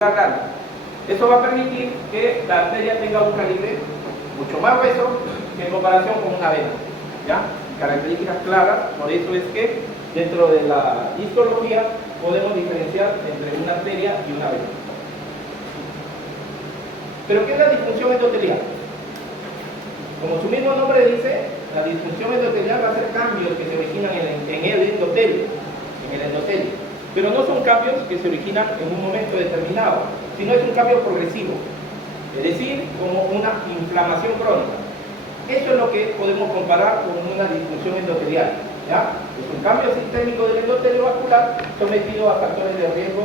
grande. Eso va a permitir que la arteria tenga un calibre mucho más grueso que en comparación con una vena. ¿Ya? Características claras, por eso es que dentro de la histología podemos diferenciar entre una arteria y una vena. ¿Pero qué es la disfunción endotelial? Como su mismo nombre dice, la disfunción endotelial va a ser cambios que se originan en el endotelio. Pero no son cambios que se originan en un momento determinado, sino es un cambio progresivo, es decir, como una inflamación crónica. Eso es lo que podemos comparar con una disfunción endotelial. ¿Ya? Es un cambio sistémico del endotelio vascular sometido a factores de riesgo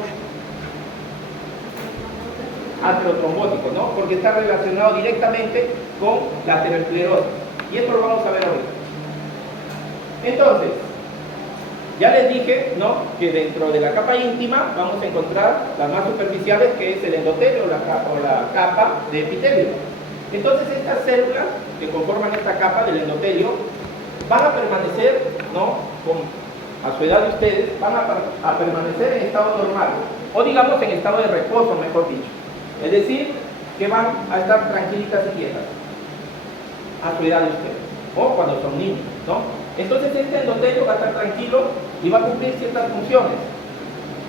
aterotrombóticos, ¿no? Porque está relacionado directamente con la aterosclerosis. Y esto lo vamos a ver ahorita. Entonces, ya les dije, ¿no?, que dentro de la capa íntima vamos a encontrar las más superficiales, que es el endotelio o la capa de epitelio. Entonces estas células que conforman esta capa del endotelio van a permanecer, ¿no?, a su edad de ustedes, van a permanecer en estado normal, o digamos en estado de reposo, mejor dicho. Es decir, que van a estar tranquilitas y quietas a su edad de ustedes, o cuando son niños, ¿no? Entonces este endotelio va a estar tranquilo y va a cumplir ciertas funciones.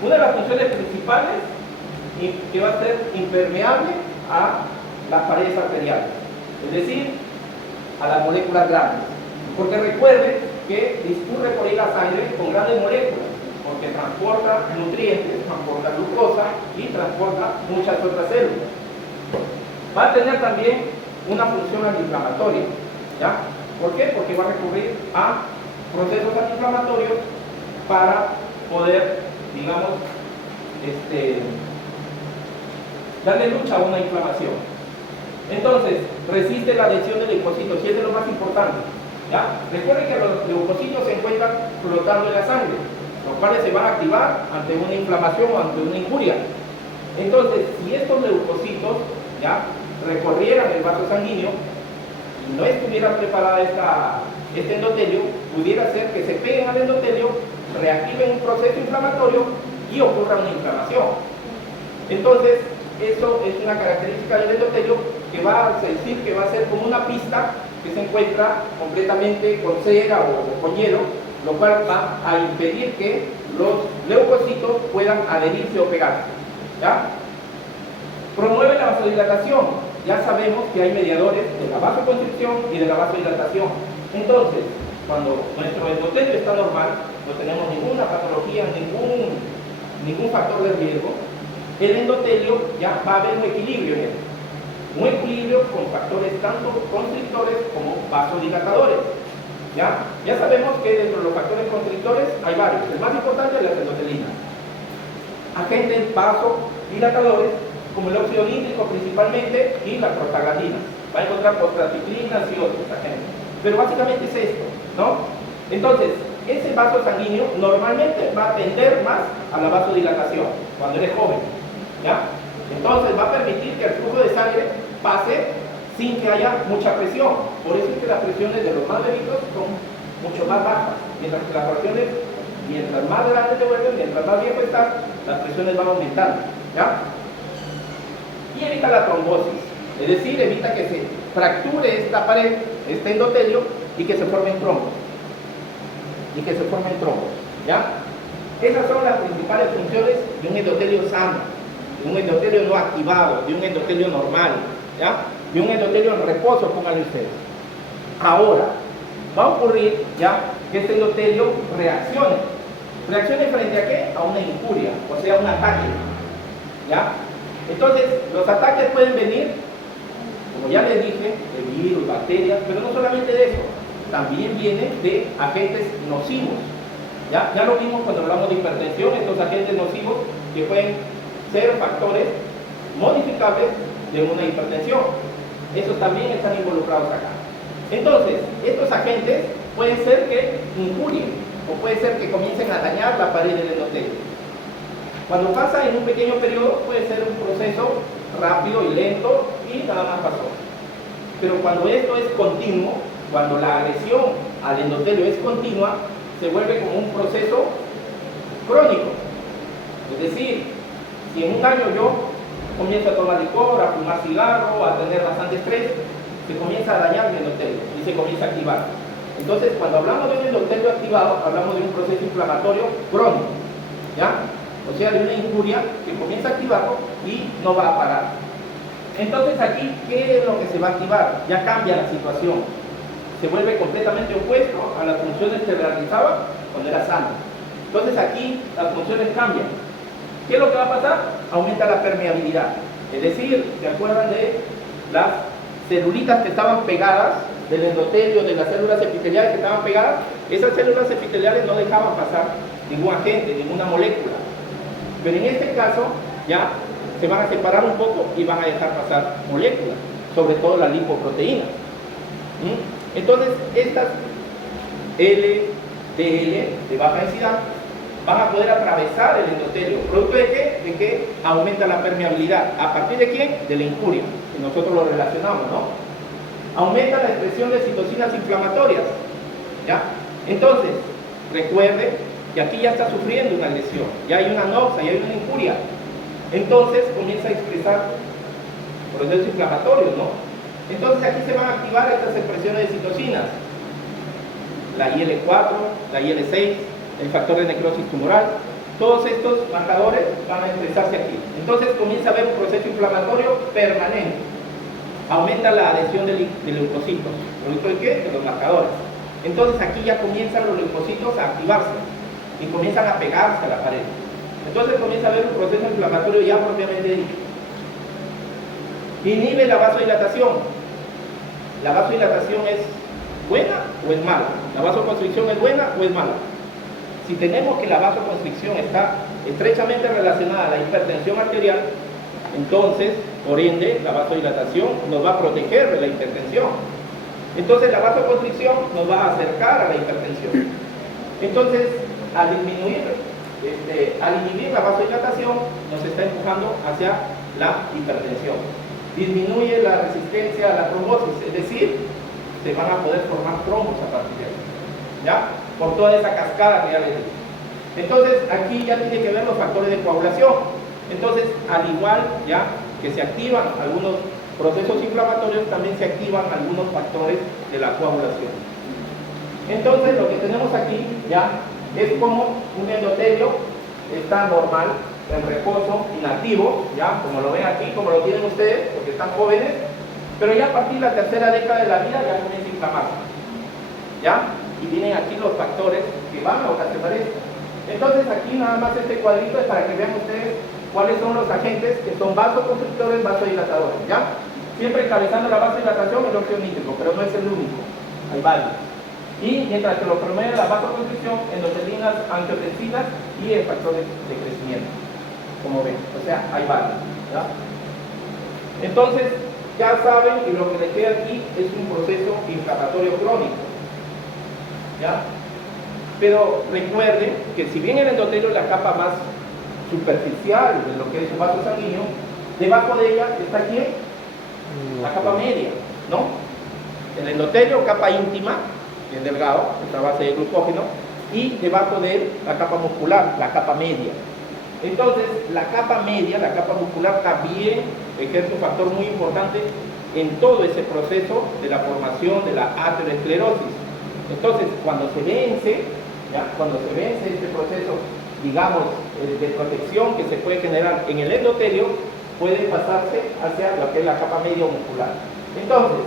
Una de las funciones principales que va a ser impermeable a las paredes arteriales, es decir, a las moléculas grandes. Porque recuerden que discurre por ahí la sangre con grandes moléculas, porque transporta nutrientes, transporta glucosa y transporta muchas otras células. Va a tener también una función antiinflamatoria, ¿ya? ¿Por qué? Porque va a recurrir a procesos antiinflamatorios para poder, digamos, darle lucha a una inflamación. Entonces, resiste la adhesión de leucocitos, y es de lo más importante. ¿Ya? Recuerden que los leucocitos se encuentran flotando en la sangre, los cuales se van a activar ante una inflamación o ante una injuria. Entonces, si estos leucocitos ya recorrieran el vaso sanguíneo y no estuviera preparada este endotelio, pudiera ser que se peguen al endotelio, reactiven un proceso inflamatorio y ocurra una inflamación. Entonces, eso es una característica del endotelio que va a decir que va a ser como una pista que se encuentra completamente con cera o con hielo, lo cual va a impedir que los leucocitos puedan adherirse o pegarse. ¿Ya? Promueve la vasodilatación. Ya sabemos que hay mediadores de la vasoconstricción y de la vasodilatación. Entonces, cuando nuestro endotelio está normal, no tenemos ninguna patología, ningún factor de riesgo, el endotelio ya va a haber un equilibrio en él. Un equilibrio con factores tanto constrictores como vasodilatadores. ¿Ya? Ya sabemos que dentro de los factores constrictores hay varios. El más importante es la endotelina. Agentes vasodilatadores como el óxido nítrico principalmente y la prostaglandina. Va a encontrar prostaciclinas y otros agentes. Pero básicamente es esto, ¿no? Entonces, ese vaso sanguíneo normalmente va a tender más a la vasodilatación cuando eres joven, ¿ya? Entonces va a permitir que el flujo de sangre pase sin que haya mucha presión. Por eso es que las presiones de los más bebitos son mucho más bajas, mientras que las presiones, mientras más grandes te vuelven, mientras más viejo estás, las presiones van aumentando, ¿ya? Y evita la trombosis, es decir, evita que se fracture esta pared, este endotelio, y que se formen trombos. ¿Ya? Esas son las principales funciones de un endotelio sano, de un endotelio no activado, de un endotelio normal, ¿ya? De un endotelio en reposo, pónganle ustedes. Ahora, va a ocurrir ya que este endotelio reaccione. ¿Reaccione frente a qué? A una injuria, o sea, un ataque, ¿ya? Entonces, los ataques pueden venir, como ya les dije, de virus, bacterias, pero no solamente de eso, también vienen de agentes nocivos. Ya lo vimos cuando hablamos de hipertensión, estos agentes nocivos que pueden ser factores modificables de una hipertensión. Esos también están involucrados acá. Entonces, estos agentes pueden ser que injurien o puede ser que comiencen a dañar la pared del endotelio. Cuando pasa en un pequeño periodo puede ser un proceso rápido y lento y nada más pasó. Pero cuando esto es continuo, cuando la agresión al endotelio es continua, se vuelve como un proceso crónico. Es decir, si en un año yo comienzo a tomar licor, a fumar cigarro, a tener bastante estrés, se comienza a dañar el endotelio y se comienza a activar. Entonces, cuando hablamos de un endotelio activado, hablamos de un proceso inflamatorio crónico, ¿ya? O sea, de una injuria que comienza a activarlo y no va a parar. Entonces aquí, ¿qué es lo que se va a activar? Ya cambia la situación. Se vuelve completamente opuesto a las funciones que realizaba cuando era sano. Entonces aquí las funciones cambian. ¿Qué es lo que va a pasar? Aumenta la permeabilidad. Es decir, ¿se acuerdan de las celulitas que estaban pegadas del endotelio, de las células epiteliales que estaban pegadas? Esas células epiteliales no dejaban pasar ningún agente, ninguna molécula. Pero en este caso ya se van a separar un poco y van a dejar pasar moléculas, sobre todo las lipoproteínas. Entonces, estas LDL de baja densidad van a poder atravesar el endotelio. ¿Producto de qué? De que aumenta la permeabilidad. ¿A partir de quién? De la injuria, que nosotros lo relacionamos, ¿no? Aumenta la expresión de citocinas inflamatorias, ¿ya? Entonces, recuerde que aquí ya está sufriendo una lesión, ya hay una noxa, ya hay una injuria. Entonces comienza a expresar procesos inflamatorios, ¿no? Entonces aquí se van a activar estas expresiones de citocinas, la IL-4, la IL-6, el factor de necrosis tumoral. Todos estos marcadores van a expresarse aquí. Entonces comienza a haber un proceso inflamatorio permanente. Aumenta la adhesión de leucocitos. ¿Producto de qué? De los marcadores. Entonces aquí ya comienzan los leucocitos a activarse y comienzan a pegarse a la pared. Entonces comienza a haber un proceso inflamatorio ya propiamente dicho. Inhibe la vasodilatación. ¿La vasodilatación es buena o es mala? ¿La vasoconstricción es buena o es mala? Si tenemos que la vasoconstricción está estrechamente relacionada a la hipertensión arterial, entonces, por ende, la vasodilatación nos va a proteger de la hipertensión. Entonces, la vasoconstricción nos va a acercar a la hipertensión. Entonces, al inhibir la vasodilatación, nos está empujando hacia la hipertensión. Disminuye la resistencia a la trombosis, es decir, se van a poder formar trombos a partir de ahí, ¿ya? Por toda esa cascada que ya les dije. Entonces, aquí ya tiene que ver los factores de coagulación. Entonces, al igual ya que se activan algunos procesos inflamatorios, también se activan algunos factores de la coagulación. Entonces, lo que tenemos aquí ya es como un endotelio está normal, en reposo, inactivo, ya, como lo ven aquí, como lo tienen ustedes, porque están jóvenes, pero ya a partir de la tercera década de la vida ya comienza a inflamarse, ¿ya? Y vienen aquí los factores que van a ocasionar esto. Entonces aquí nada más este cuadrito es para que vean ustedes cuáles son los agentes que son vasoconstrictores, vasodilatadores, ¿ya? Siempre encabezando la vasodilatación el óxido nítrico, pero no es el único, hay varios. Y mientras que lo promueve la vasoconstricción, endotelinas, angiotensinas y el factor de crecimiento, como ven, o sea, hay varios, ¿ya? Entonces, ya saben que lo que les queda aquí es un proceso inflamatorio crónico, ¿ya? Pero recuerden que si bien el endotelio es la capa más superficial de lo que es un vaso sanguíneo, debajo de ella está ¿quién? La capa media, ¿no? El endotelio, capa íntima, bien delgado, esta base de glucógeno, y debajo de él la capa muscular, la capa media. Entonces, la capa media, la capa muscular, también ejerce un factor muy importante en todo ese proceso de la formación de la aterosclerosis. Entonces, cuando se vence, ¿ya? Cuando se vence este proceso, digamos, de protección que se puede generar en el endotelio, puede pasarse hacia lo que es la capa media muscular. Entonces,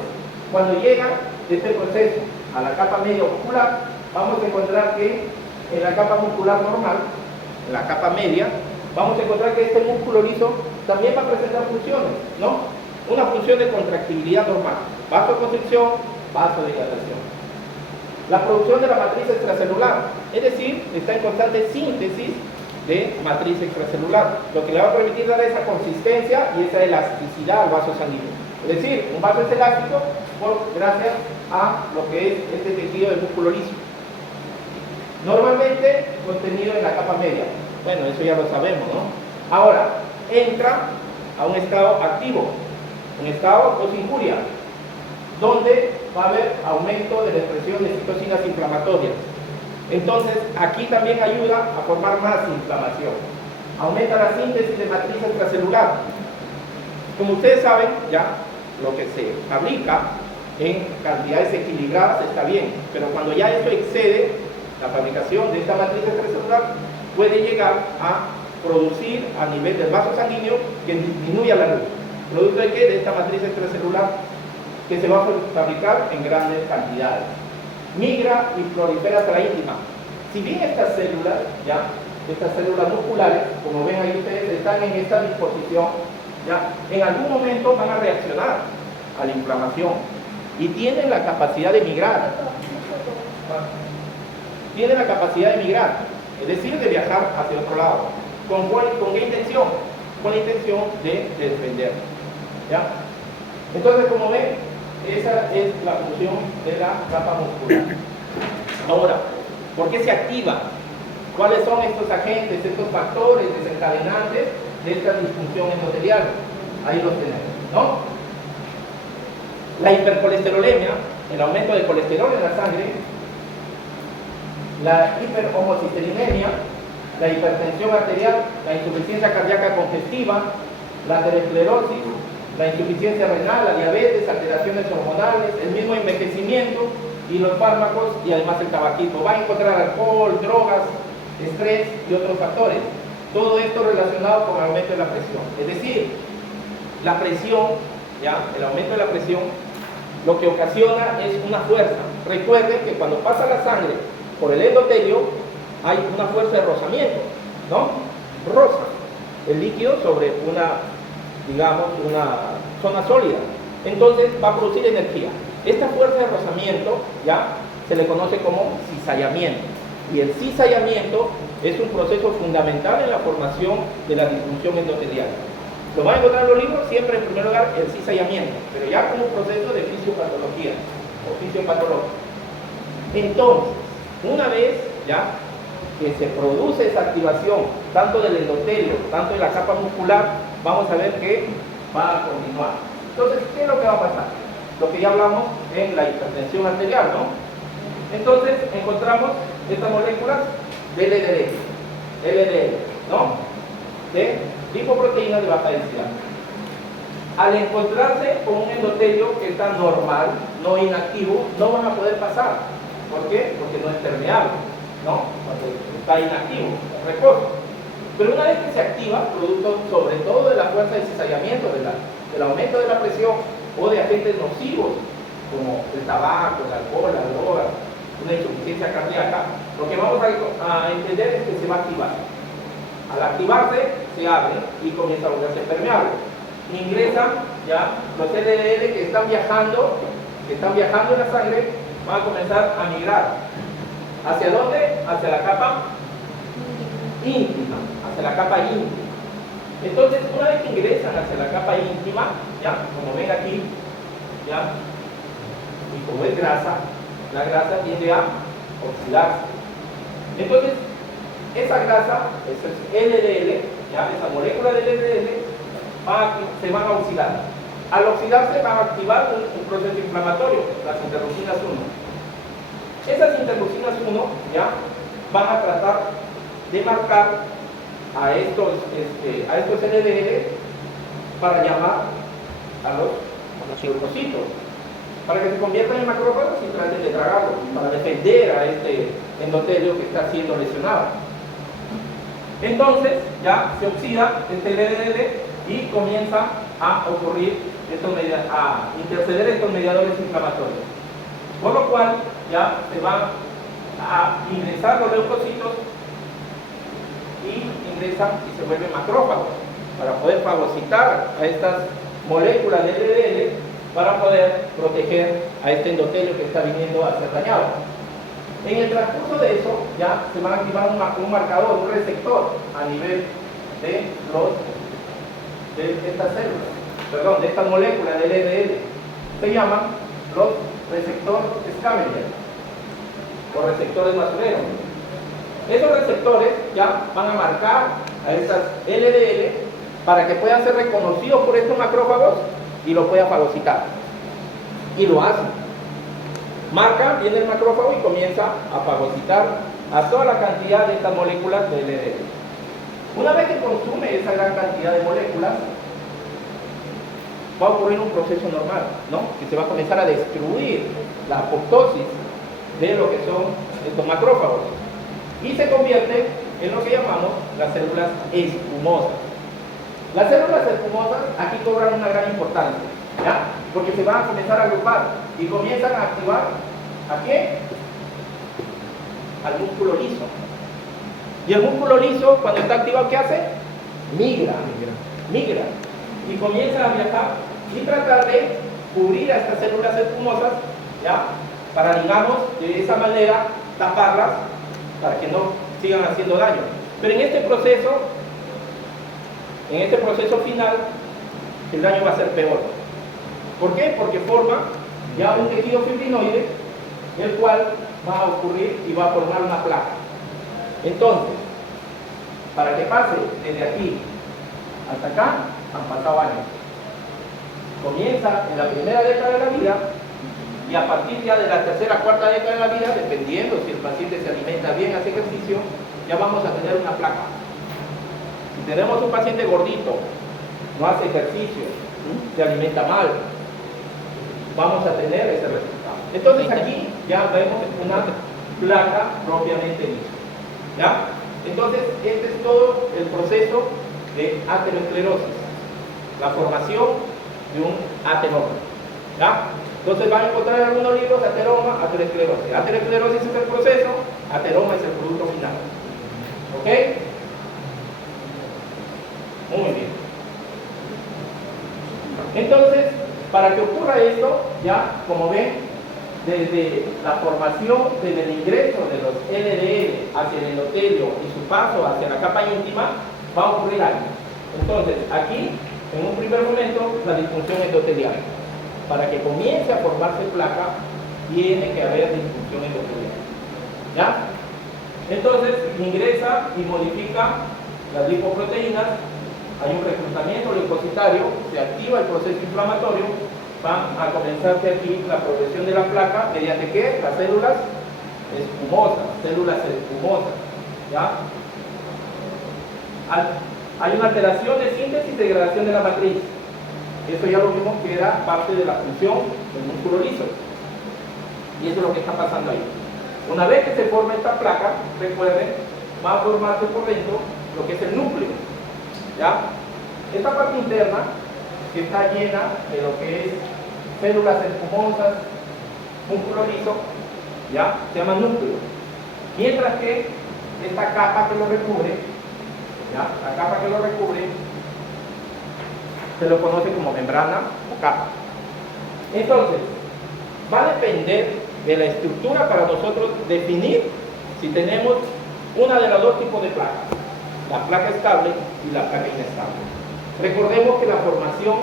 cuando llega este proceso a la capa media muscular, vamos a encontrar que en la capa muscular normal, en la capa media, vamos a encontrar que este músculo liso también va a presentar funciones, ¿no? Una función de contractibilidad normal, vasoconstricción, vasodilatación. La producción de la matriz extracelular, es decir, está en constante síntesis de matriz extracelular, lo que le va a permitir dar esa consistencia y esa elasticidad al vaso sanguíneo. Es decir, un vaso es elástico gracias a lo que es este tejido del músculo liso. Normalmente contenido en la capa media. Bueno, eso ya lo sabemos, ¿no? Ahora, entra a un estado activo, un estado posinjuria, donde va a haber aumento de la expresión de citocinas inflamatorias. Entonces, aquí también ayuda a formar más inflamación. Aumenta la síntesis de matriz extracelular. Como ustedes saben, ya lo que se fabrica en cantidades equilibradas está bien, pero cuando ya esto excede la fabricación de esta matriz extracelular, puede llegar a producir a nivel del vaso sanguíneo que disminuya la luz. ¿Producto de qué? De esta matriz extracelular que se va a fabricar en grandes cantidades. Migra y prolifera íntima. Si bien estas células, ya, estas células musculares, como ven ahí ustedes, están en esta disposición, ya, en algún momento van a reaccionar a la inflamación y tienen la capacidad de migrar. Tienen la capacidad de migrar, es decir, de viajar hacia otro lado. ¿Con qué intención? Con la intención de defender. ¿Ya? Entonces, como ven, esa es la función de la capa muscular. Ahora, ¿por qué se activa? ¿Cuáles son estos agentes, estos factores desencadenantes de esta disfunción endotelial? Ahí los tenemos, ¿no? La hipercolesterolemia, el aumento de colesterol en la sangre, la hiperhomocisteinemia, la hipertensión arterial, la insuficiencia cardíaca congestiva, la aterosclerosis, la insuficiencia renal, la diabetes, alteraciones hormonales, el mismo envejecimiento y los fármacos y además el tabaquismo. Va a encontrar alcohol, drogas, estrés y otros factores. Todo esto relacionado con el aumento de la presión. Es decir, la presión, ¿ya? El aumento de la presión, lo que ocasiona es una fuerza. Recuerden que cuando pasa la sangre por el endotelio, hay una fuerza de rozamiento, ¿no? Roza el líquido sobre una, digamos, una zona sólida. Entonces va a producir energía. Esta fuerza de rozamiento, ya, se le conoce como cizallamiento. Y el cizallamiento es un proceso fundamental en la formación de la disfunción endotelial. Lo van a encontrar en los libros, siempre en primer lugar el cizallamiento, pero ya como un proceso de fisiopatología o fisiopatología. Entonces, una vez ya que se produce esa activación, tanto del endotelio, tanto de la capa muscular, vamos a ver que va a continuar. Entonces, ¿qué es lo que va a pasar? Lo que ya hablamos en la hipertensión arterial, ¿no? Entonces, encontramos estas moléculas de LDL, ¿no? De lipoproteínas de baja densidad. Al encontrarse con un endotelio que está normal, no inactivo, no van a poder pasar. ¿Por qué? Porque no es permeable, ¿no? Cuando está inactivo, reposo. Pero una vez que se activa, producto sobre todo de la fuerza de cizallamiento, del aumento de la presión o de agentes nocivos como el tabaco, el alcohol, la droga, una insuficiencia cardíaca, lo que vamos a entender es que se va a activar. Al activarse, se abre y comienza a volverse permeable. Ingresan ya los LDL que están viajando en la sangre, van a comenzar a migrar. ¿Hacia dónde? Hacia la capa íntima, hacia la capa íntima. Entonces, una vez que ingresan hacia la capa íntima, ya, como ven aquí, ya, y como es grasa, la grasa tiende a oxidarse. Entonces, esa grasa, ese LDL, ya, esa molécula de LDL, se van a oxidar. Al oxidarse van a activar un proceso inflamatorio, las interleucinas 1. Esas interleucinas 1 ya van a tratar de marcar a estos LDL para llamar a los leucocitos, para que se conviertan en macrófagos y traten de tragarlo, para defender a este endotelio que está siendo lesionado. Entonces ya se oxida este LDL y comienza a ocurrir a interceder estos mediadores inflamatorios. Por lo cual ya se van a ingresar los leucocitos y ingresan y se vuelven macrófagos para poder fagocitar a estas moléculas de LDL para poder proteger a este endotelio que está viniendo a ser dañado. En el transcurso de eso ya se van a activar un marcador, un receptor a nivel de estas células, perdón, de estas moléculas de LDL. Se llaman los receptores Scavenger o receptores basureros. Esos receptores ya van a marcar a estas LDL para que puedan ser reconocidos por estos macrófagos y lo puedan fagocitar. Y lo hacen. Marca, viene el macrófago y comienza a fagocitar a toda la cantidad de estas moléculas de LDL. Una vez que consume esa gran cantidad de moléculas, va a ocurrir un proceso normal, ¿no? Que se va a comenzar a destruir la apoptosis de lo que son estos macrófagos y se convierte en lo que llamamos las células espumosas. Las células espumosas aquí cobran una gran importancia, ¿ya? Porque se van a comenzar a agrupar y comienzan a activar ¿a qué? Al músculo liso. Y el músculo liso, cuando está activado, ¿qué hace? Migra. Y comienza a viajar y tratar de cubrir a estas células espumosas, ¿ya? Para, digamos, de esa manera taparlas para que no sigan haciendo daño. Pero en este proceso final, el daño va a ser peor. ¿Por qué? Porque forma ya un tejido fibrinoide, el cual va a ocurrir y va a formar una placa. Entonces, para que pase desde aquí hasta acá, han pasado años. Comienza en la primera década de la vida y a partir ya de la tercera, cuarta década de la vida, dependiendo si el paciente se alimenta bien, hace ejercicio, ya vamos a tener una placa. Si tenemos un paciente gordito, no hace ejercicio, se alimenta mal, vamos a tener ese resultado. Entonces aquí ya vemos una placa propiamente dicha, ¿ya? Entonces este es todo el proceso de aterosclerosis, la formación de un ateroma, ¿ya? Entonces van a encontrar en algunos libros ateroma, aterosclerosis. Aterosclerosis es el proceso, ateroma es el producto final. ¿Ok? Muy bien. Entonces, para que ocurra esto, ya como ven, desde la formación, desde el ingreso de los LDL hacia el endotelio y su paso hacia la capa íntima, va a ocurrir algo. Entonces, aquí, en un primer momento, la disfunción endotelial. Para que comience a formarse placa, tiene que haber disfunción endotelial. ¿Ya? Entonces, ingresa y modifica las lipoproteínas, hay un reclutamiento leucocitario, se activa el proceso inflamatorio, va a comenzarse aquí la progresión de la placa, mediante ¿qué? Las células espumosas, ¿ya? Hay una alteración de síntesis y degradación de la matriz. Eso ya lo vimos que era parte de la función del músculo liso. Y eso es lo que está pasando ahí. Una vez que se forma esta placa, recuerden, va a formarse por dentro lo que es el núcleo, ¿ya? Esta parte interna, que está llena de lo que es células espumosas, músculo liso, ¿ya? Se llama núcleo. Mientras que esta capa que lo recubre, ¿ya? La capa que lo recubre, se lo conoce como membrana o capa. Entonces, va a depender de la estructura para nosotros definir si tenemos una de los dos tipos de placas, la placa estable y la placa inestable. Recordemos que la formación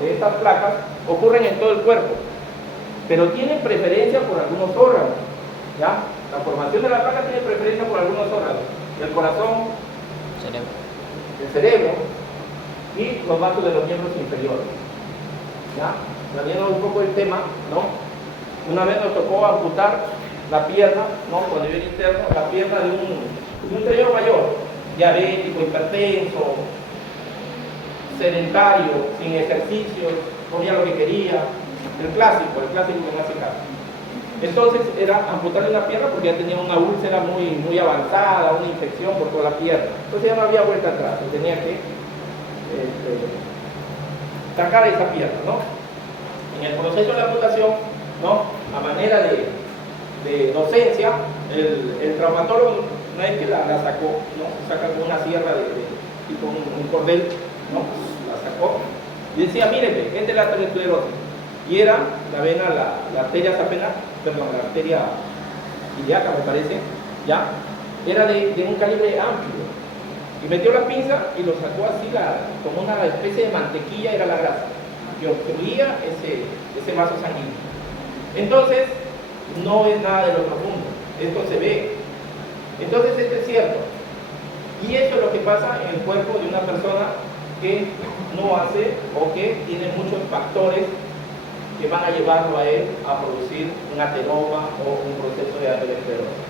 de estas placas ocurren en todo el cuerpo, pero tienen preferencia por algunos órganos, ¿ya? La formación de la placa tiene preferencia por algunos órganos, el corazón, el cerebro y los vasos de los miembros inferiores, ¿ya? Saliendo un poco del tema, ¿no? Una vez nos tocó amputar la pierna, ¿no? Con nivel interno, la pierna de un señor mayor, diabético, hipertenso, sedentario, sin ejercicio, comía lo que quería, el clásico que no hace caso. Entonces era amputarle una pierna porque ya tenía una úlcera muy avanzada, una infección por toda la pierna. Entonces ya no había vuelta atrás, tenía que sacar esa pierna, ¿no? En el proceso de la amputación, ¿no? A manera de docencia, el traumatólogo no es que la sacó, ¿no? Saca con una sierra tipo un cordel, ¿no? La sacó y decía, mírenme, esta es la aterosclerosis. Y era la vena, la arteria safena, perdón, la arteria ilíaca me parece, ¿ya? Era de un calibre amplio. Y metió la pinza y lo sacó así, como una especie de mantequilla, era la grasa, que obstruía ese vaso sanguíneo. Entonces, no es nada del otro mundo, esto se ve. Entonces, esto es cierto. Y eso es lo que pasa en el cuerpo de una persona que no hace o que tiene muchos factores que van a llevarlo a él a producir un ateroma o un proceso de aterosclerosis.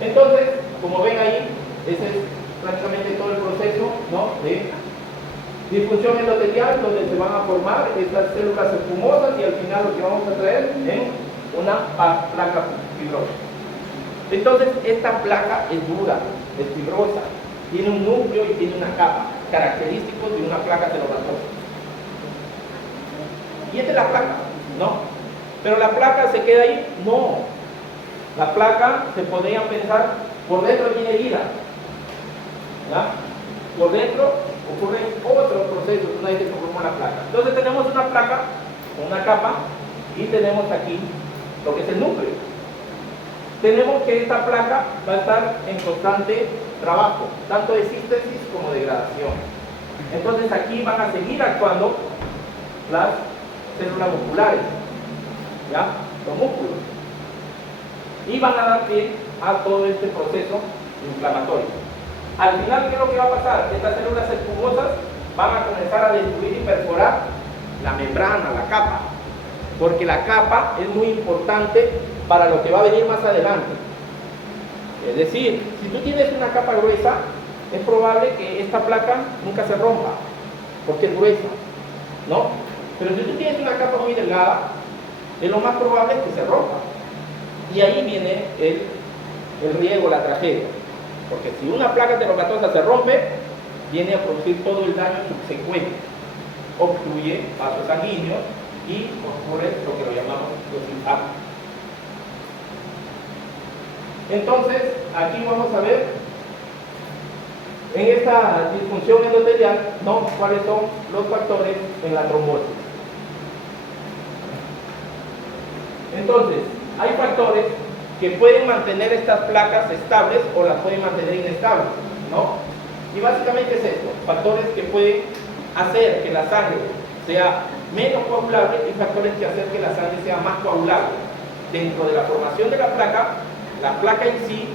Entonces, como ven ahí, ese es prácticamente todo el proceso, ¿no? de Disfunción endotelial, donde se van a formar estas células espumosas y al final lo que vamos a traer es una placa fibrosa. Entonces, esta placa es dura, es fibrosa, tiene un núcleo y tiene una capa, característicos de una placa telomatosa. Y esta es la placa, ¿no? Pero la placa se queda ahí, no. La placa se podría pensar, por dentro tiene vida, ¿ya? Por dentro ocurren otros procesos una vez que se forma la placa. Entonces tenemos una placa con una capa y tenemos aquí lo que es el núcleo. Tenemos que esta placa va a estar en constante trabajo, tanto de síntesis como de degradación. Entonces aquí van a seguir actuando las células musculares, ¿ya? Los músculos. Y van a dar pie a todo este proceso inflamatorio. Al final, ¿qué es lo que va a pasar? Estas células espumosas van a comenzar a destruir y perforar la membrana, la capa, porque la capa es muy importante para lo que va a venir más adelante. Es decir, si tú tienes una capa gruesa, es probable que esta placa nunca se rompa, porque es gruesa, ¿no? Pero si tú tienes una capa muy delgada, es lo más probable que se rompa. Y ahí viene el riesgo, la tragedia. Porque si una placa telomatosa se rompe, viene a producir todo el daño subsecuente. Obstruye vasos sanguíneos y ocurre lo que lo llamamos los infartos. Entonces, aquí vamos a ver en esta disfunción endotelial, ¿no?, cuáles son los factores en la trombosis. Entonces, hay factores que pueden mantener estas placas estables o las pueden mantener inestables, ¿no? Y básicamente es esto, factores que pueden hacer que la sangre sea menos coagulable y factores que hacen que la sangre sea más coagulable. Dentro de la formación de la placa en sí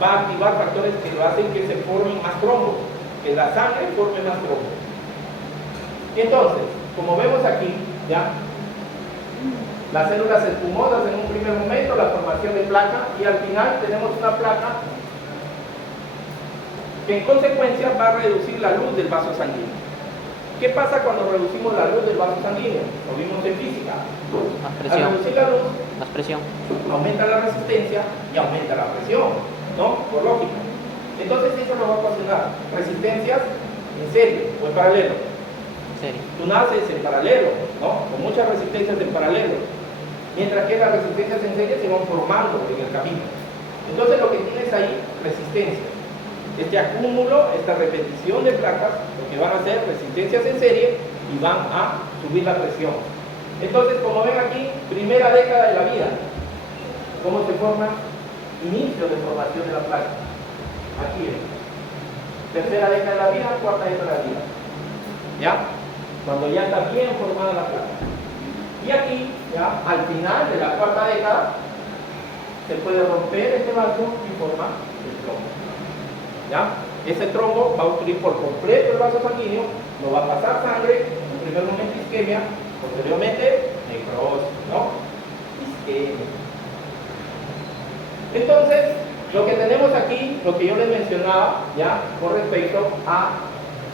va a activar factores que lo hacen que se formen más trombos, que la sangre forme más trombos. Entonces, como vemos aquí, ya, las células espumosas en un primer momento, la formación de placa, y al final tenemos una placa que en consecuencia va a reducir la luz del vaso sanguíneo. ¿Qué pasa cuando reducimos la luz del vaso sanguíneo? Lo vimos en física. Más presión. Al reducir la luz, Más presión. aumenta la resistencia y aumenta la presión, ¿no? Por lógica. Entonces eso nos va a ocasionar resistencias en serie o en paralelo. En serio. Tú naces en paralelo, ¿no? Con muchas resistencias en paralelo, mientras que las resistencias en serie se van formando en el camino. Entonces lo que tienes ahí, resistencia. Este acúmulo, esta repetición de placas, lo que van a hacer resistencias en serie y van a subir la presión. Entonces, como ven aquí, primera década de la vida, ¿cómo se forma? Inicio de formación de la placa. Aquí ven. Tercera década de la vida, cuarta década de la vida. ¿Ya? Cuando ya está bien formada la placa. Y aquí, ya, al final de la cuarta década, se puede romper este vaso y formar el trombo. ¿Ya? Ese trombo va a obstruir por completo el vaso sanguíneo, no va a pasar sangre, en primer momento isquemia, posteriormente necrosis, ¿no? Isquemia. Entonces, lo que tenemos aquí, lo que yo les mencionaba, ya, con respecto a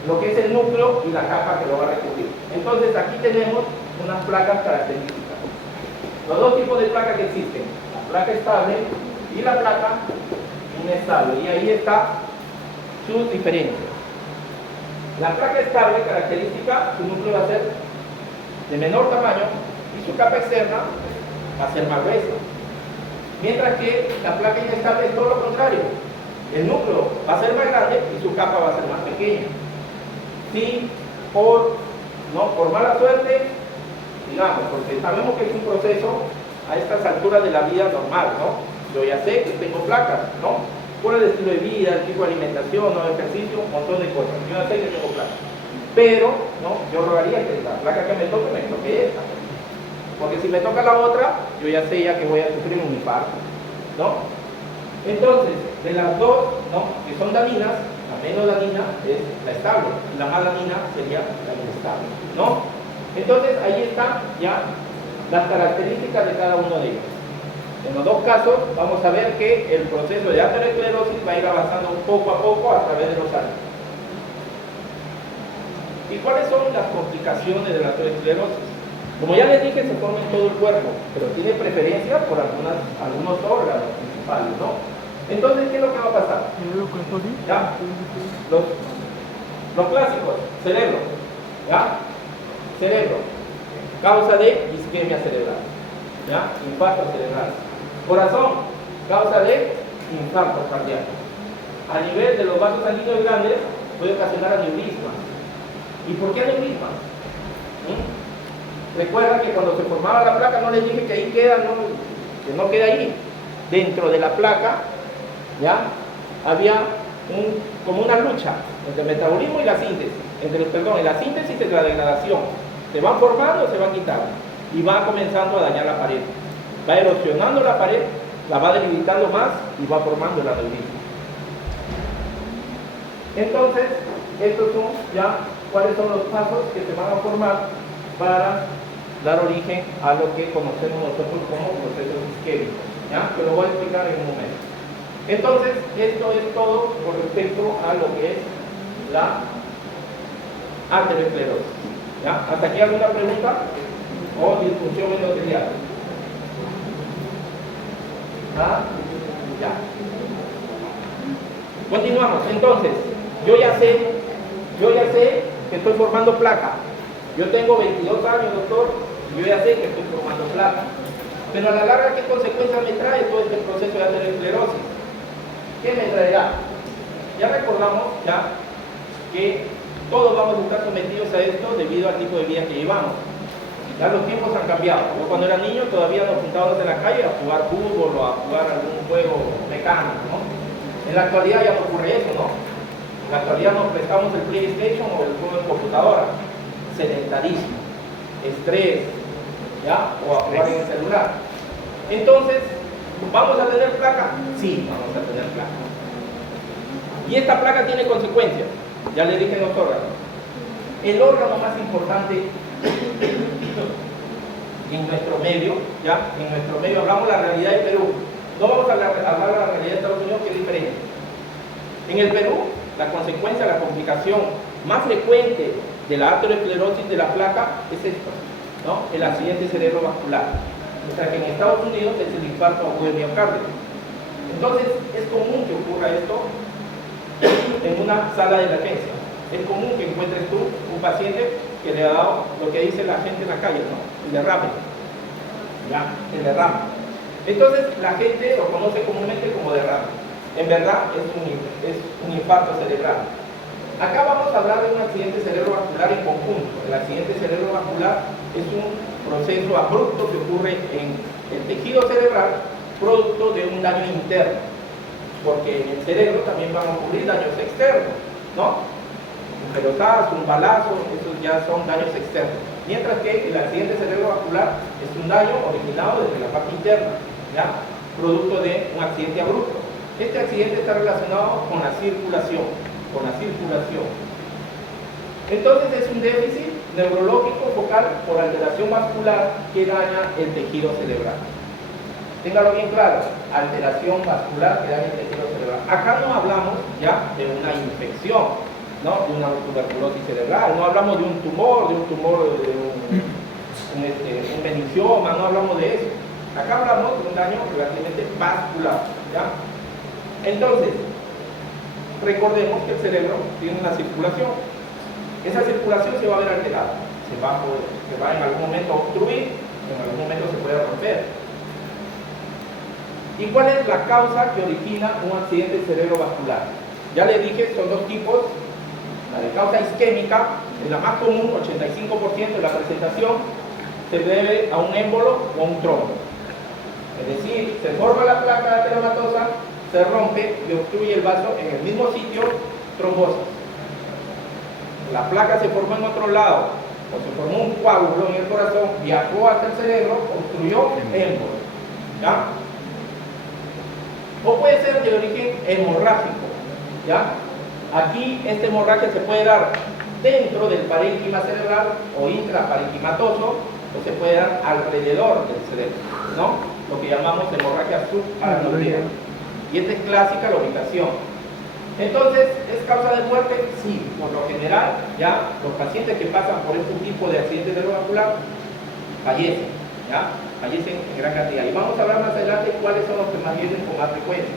lo que es el núcleo y la capa que lo va a recubrir. Entonces, aquí tenemos unas placas características. Los dos tipos de placas que existen, la placa estable y la placa inestable. Y ahí está sus diferencias. La placa estable característica, su núcleo va a ser de menor tamaño y su capa externa va a ser más gruesa. Mientras que la placa inestable es todo lo contrario. El núcleo va a ser más grande y su capa va a ser más pequeña. Si por mala suerte, digamos, porque sabemos que es un proceso a estas alturas de la vida normal, ¿no? Yo ya sé que tengo placas, ¿no? Por el estilo de vida, el tipo de alimentación, ¿no? Ejercicio, un montón de cosas. Yo ya sé que tengo placas. Pero, ¿no?, yo rogaría que la placa que me toque esta. Porque si me toca la otra, yo ya sé ya que voy a sufrir un infarto, ¿no? Entonces, de las dos, ¿no?, que son dañinas, la menos dañina es la estable, y la más dañina sería la inestable, ¿no? Entonces, ahí están ya las características de cada uno de ellos. En los dos casos, vamos a ver que el proceso de aterosclerosis va a ir avanzando poco a poco a través de los años. ¿Y cuáles son las complicaciones de la aterosclerosis? Como ya les dije, se forma en todo el cuerpo, pero tiene preferencia por algunos órganos principales, ¿no? Entonces, ¿qué es lo que va a pasar? ¿Ya? Los clásicos, cerebro, ¿ya? Cerebro, causa de isquemia cerebral, ¿ya? Infarto cerebral. Corazón, causa de infarto cardíaco. A nivel de los vasos sanguíneos grandes, puede ocasionar aneurismas. ¿Y por qué aneurismas? Recuerda que cuando se formaba la placa, no les dije que ahí queda, no, que no queda ahí. Dentro de la placa, ¿ya? Había como una lucha entre el metabolismo y la síntesis, entre la síntesis y la degradación. Se van formando, se van quitando y va comenzando a dañar la pared. Va erosionando la pared, la va debilitando más y va formando el aneurisma. Entonces, estos son ya cuáles son los pasos que se van a formar para dar origen a lo que conocemos nosotros como procesos isquémicos, ¿ya? Que lo voy a explicar en un momento. Entonces, esto es todo con respecto a lo que es la aterosclerosis, ¿ya? ¿Hasta aquí alguna pregunta o disfunción endotelial? ¿Ah? Ya. Continuamos. Entonces, yo ya sé que estoy formando placa. Yo tengo 22 años, doctor, y yo ya sé que estoy formando placa. Pero a la larga, ¿qué consecuencias me trae todo este proceso de aterosclerosis? ¿Qué me traerá? Ya recordamos que todos vamos a estar sometidos a esto debido al tipo de vida que llevamos. Ya los tiempos han cambiado. Yo cuando era niño todavía nos juntábamos en la calle a jugar fútbol o a jugar algún juego mecánico, ¿no? En la actualidad ya no ocurre eso, ¿no? En la actualidad nos prestamos el PlayStation o el juego de computadora. Sedentarismo, estrés, ¿ya? O a jugar en el celular. Entonces, ¿vamos a tener placa? Sí, vamos a tener placa. Y esta placa tiene consecuencias. Ya le dije en los órganos. El órgano más importante en nuestro medio, ¿ya? En nuestro medio hablamos de la realidad de Perú. No vamos a hablar de la realidad de Estados Unidos, que es diferente. En el Perú, la consecuencia, la complicación más frecuente de la aterosclerosis de la placa es esto, ¿no? El accidente cerebrovascular. Mientras que en Estados Unidos es el infarto agudo de miocardio. Entonces, es común que ocurra esto en una sala de emergencia. Es común que encuentres tú un paciente que le ha dado lo que dice la gente en la calle, ¿no? El derrame. ¿Ya? El derrame. Entonces, la gente lo conoce comúnmente como derrame. En verdad, es un infarto cerebral. Acá vamos a hablar de un accidente cerebrovascular en conjunto. El accidente cerebrovascular es un proceso abrupto que ocurre en el tejido cerebral producto de un daño interno, porque en el cerebro también van a ocurrir daños externos, ¿no? Un pelotazo, un balazo, esos ya son daños externos, mientras que el accidente cerebrovascular es un daño originado desde la parte interna, ¿ya? Producto de un accidente abrupto. Este accidente está relacionado con la circulación, Entonces es un déficit neurológico focal por alteración vascular que daña el tejido cerebral. Téngalo bien claro, alteración vascular que daña el tejido cerebral. Acá no hablamos ya de una infección, ¿no? De una tuberculosis cerebral, no hablamos de un tumor, de un meningioma, no hablamos de eso. Acá hablamos de un daño relativamente vascular, ¿ya? Entonces, recordemos que el cerebro tiene una circulación. Esa circulación se va a ver alterada, se va en algún momento a obstruir, en algún momento se puede romper. ¿Y cuál es la causa que origina un accidente cerebrovascular? Ya les dije, son dos tipos. La de causa isquémica es la más común, 85% de la presentación se debe a un émbolo o a un trombo. Es decir, se forma la placa ateromatosa, se rompe y obstruye el vaso en el mismo sitio, trombosis. La placa se formó en otro lado, o se formó un coágulo en el corazón, viajó hasta el cerebro, obstruyó émbolo, ¿ya? O puede ser de origen hemorrágico, ¿ya? Aquí esta hemorragia se puede dar dentro del parénquima cerebral o intraparenquimatoso, o se puede dar alrededor del cerebro, ¿no? Lo que llamamos hemorragia subaranoidea. Y esta es clásica la ubicación. Entonces, ¿es causa de muerte? Sí, por lo general, ya los pacientes que pasan por este tipo de accidente cerebrovascular fallecen, ¿ya? Fallecen en gran cantidad. Y vamos a hablar más adelante cuáles son los que fallecen con más frecuencia.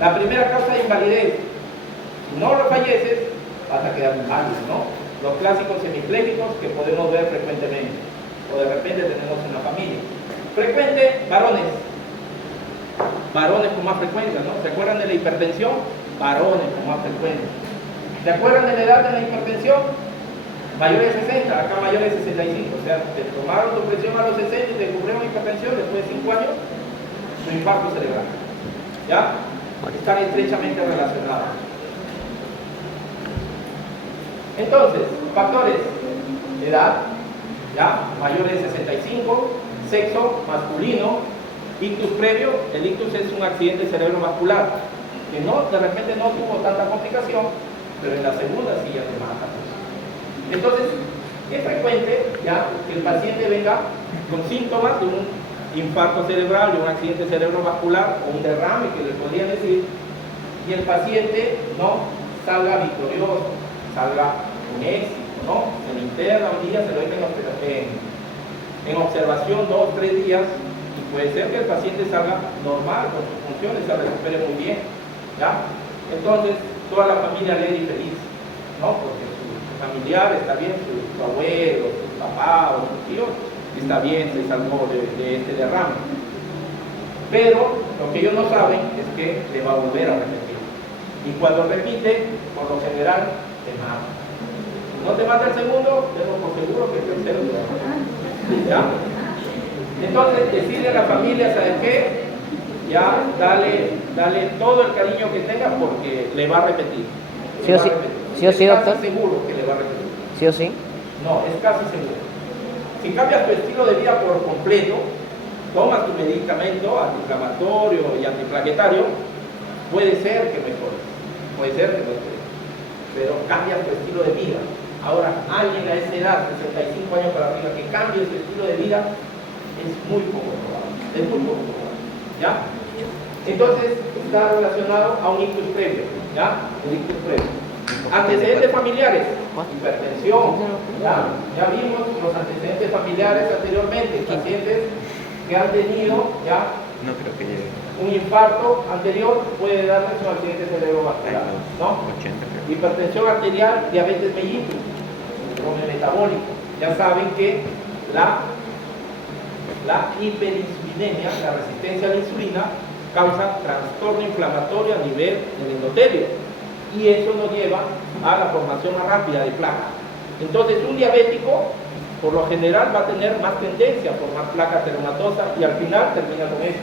La primera causa de invalidez, si no lo falleces, vas a quedar inválido, ¿no? Los clásicos hemipléjicos que podemos ver frecuentemente, o de repente tenemos en la familia. Frecuente, varones. Varones con más frecuencia, ¿no? ¿Se acuerdan de la hipertensión? Varones con más frecuencia. ¿Se acuerdan de la edad de la hipertensión? Mayores de 60, acá mayores de 65. O sea, te tomaron tu presión a los 60 y te descubrieron hipertensión después de 5 años, tu infarto cerebral. ¿Ya? Están estrechamente relacionados. Entonces, factores: edad, ¿ya? Mayores de 65, sexo masculino, ictus previo. El ictus es un accidente cerebrovascular que de repente no tuvo tanta complicación, pero en la segunda sí ya te mata. Entonces, es frecuente ya que el paciente venga con síntomas de un infarto cerebral, de un accidente cerebrovascular o un derrame, que le podrían decir, y el paciente no salga victorioso, salga con éxito, ¿no? Se le interna un día, se lo deja en observación 2 o 3 días, y puede ser que el paciente salga normal con sus funciones, se recupere muy bien, ¿ya? Entonces, toda la familia alegre y feliz, ¿no? Porque su familiar está bien, su abuelo, su papá o su tío está bien, se salvó de este derrame. Pero lo que ellos no saben es que le va a volver a repetir. Y cuando repite, por lo general, te mata. Si no te mata el segundo, tengo por seguro que el tercero te va a matar. ¿Ya? Entonces, decirle a la familia, ¿sabes qué? Ya, dale todo el cariño que tenga porque le va a repetir. ¿Sí o sí? ¿Sí o sí, doctor? Es casi seguro que le va a repetir. ¿Sí o sí? No, es casi seguro. Si cambias tu estilo de vida por completo, tomas tu medicamento antiinflamatorio y antiplaquetario, puede ser que mejores. Puede ser que mejores. Pero cambias tu estilo de vida. Ahora, alguien a esa edad, 65 años para arriba, que cambie su estilo de vida, es muy poco probable. Es muy poco probable. ¿Ya? Entonces, está relacionado a un ictus previo. ¿Ya? El ictus previo. Antecedentes familiares, hipertensión, ya vimos los antecedentes familiares anteriormente, pacientes que han tenido ya No creo que llegue. un infarto anterior puede darles un accidente cerebrovascular, ¿no? 80 creo. Hipertensión arterial, diabetes mellitus, síndrome metabólico. Ya saben que la hiperinsulinemia, la resistencia a la insulina, causa trastorno inflamatorio a nivel del endotelio. Y eso nos lleva a la formación más rápida de placa. Entonces, un diabético, por lo general, va a tener más tendencia a formar placa teromatosa y al final termina con eso.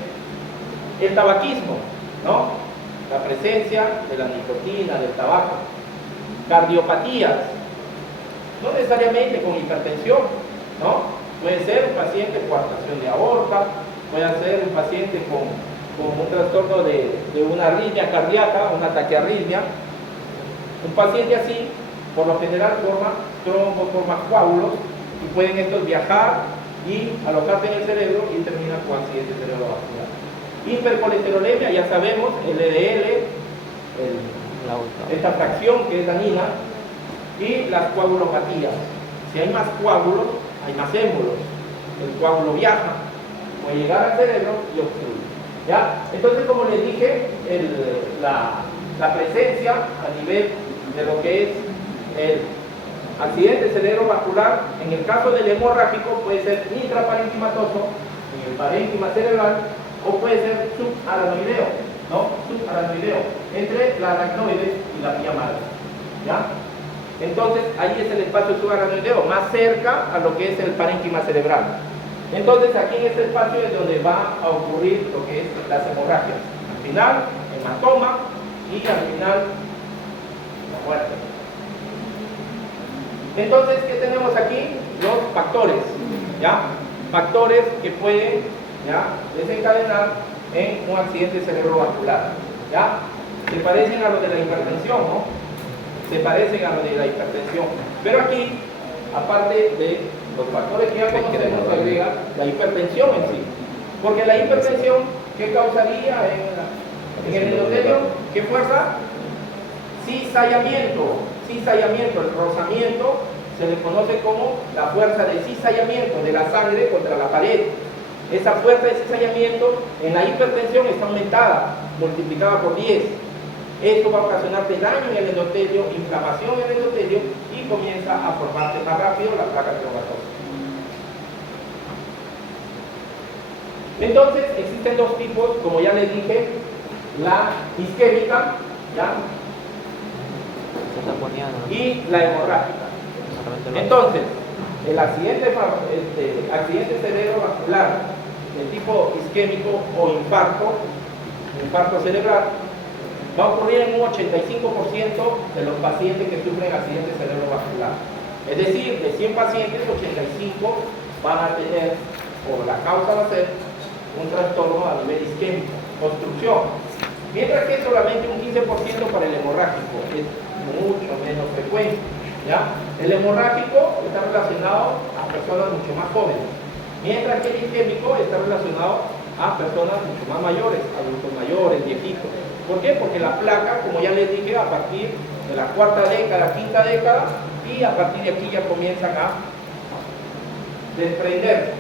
El tabaquismo, ¿no? La presencia de la nicotina, del tabaco. Cardiopatías, no necesariamente con hipertensión, ¿no? Puede ser un paciente con coartación de aorta, puede ser un paciente con un trastorno de una arritmia cardíaca, una taquiarritmia. Un paciente así, por lo general, forma trombos, forma coágulos, y pueden estos viajar y alojarse en el cerebro y terminan con accidente cerebrovascular. Hipercolesterolemia, ya sabemos, LDL, esta fracción que es dañina, y las coagulopatías. Si hay más coágulos, hay más émbolos. El coágulo viaja, puede llegar al cerebro y obstruye. ¿Ya? Entonces, como les dije, la presencia a nivel de lo que es el accidente cerebrovascular, en el caso del hemorrágico puede ser intraparenquimatoso, en el parénquima cerebral, o puede ser subaranoideo, ¿no? Subaranoideo, entre la aracnoide y la vía madre. ¿Ya? Entonces, ahí es el espacio subaranoideo, más cerca a lo que es el parénquima cerebral. Entonces, aquí en este espacio es donde va a ocurrir lo que es las hemorragias. Al final, hematoma, y al final, la muerte. Entonces, ¿qué tenemos aquí? Los factores, ¿ya? Factores que pueden, ¿ya?, desencadenar en un accidente cerebrovascular, ¿ya? Se parecen a los de la hipertensión, ¿no? Se parecen a los de la hipertensión. Pero aquí, aparte de los factores que ya conocemos, se agrega la hipertensión en sí. Porque la hipertensión, ¿qué causaría en el endotelio? ¿Qué fuerza? Cizallamiento, el rozamiento se le conoce como la fuerza de cizallamiento de la sangre contra la pared. Esa fuerza de cizallamiento en la hipertensión está aumentada, multiplicada por 10. Esto va a ocasionarte daño en el endotelio, inflamación en el endotelio y comienza a formarse más rápido la placa pielomatosa. Entonces, existen dos tipos, como ya les dije, la isquémica, ¿ya? Y la hemorrágica. Entonces, el accidente cerebrovascular de tipo isquémico o infarto cerebral, va a ocurrir en un 85% de los pacientes que sufren accidente cerebrovascular. Es decir, de 100 pacientes, 85 van a tener, o la causa va a ser, un trastorno a nivel isquémico, obstrucción. Mientras que solamente un 15% para el hemorrágico, es mucho menos frecuente. ¿Ya? El hemorrágico está relacionado a personas mucho más jóvenes, mientras que el isquémico está relacionado a personas mucho más mayores, adultos mayores, viejitos. ¿Por qué? Porque la placa, como ya les dije, a partir de la cuarta década, quinta década, y a partir de aquí ya comienzan a desprenderse.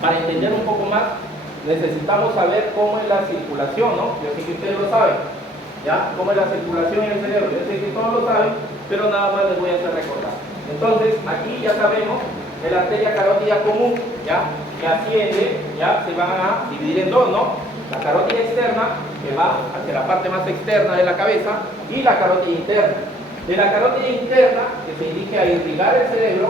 Para entender un poco más, necesitamos saber cómo es la circulación, ¿no? Yo sé que ustedes lo saben, ¿ya? Cómo es la circulación en el cerebro. Yo sé que todos lo saben, pero nada más les voy a hacer recordar. Entonces, aquí ya sabemos de la arteria carótida común, ¿ya? Que asciende, ya se van a dividir en dos, ¿no? La carótida externa, que va hacia la parte más externa de la cabeza, y la carótida interna. De la carótida interna, que se dirige a irrigar el cerebro,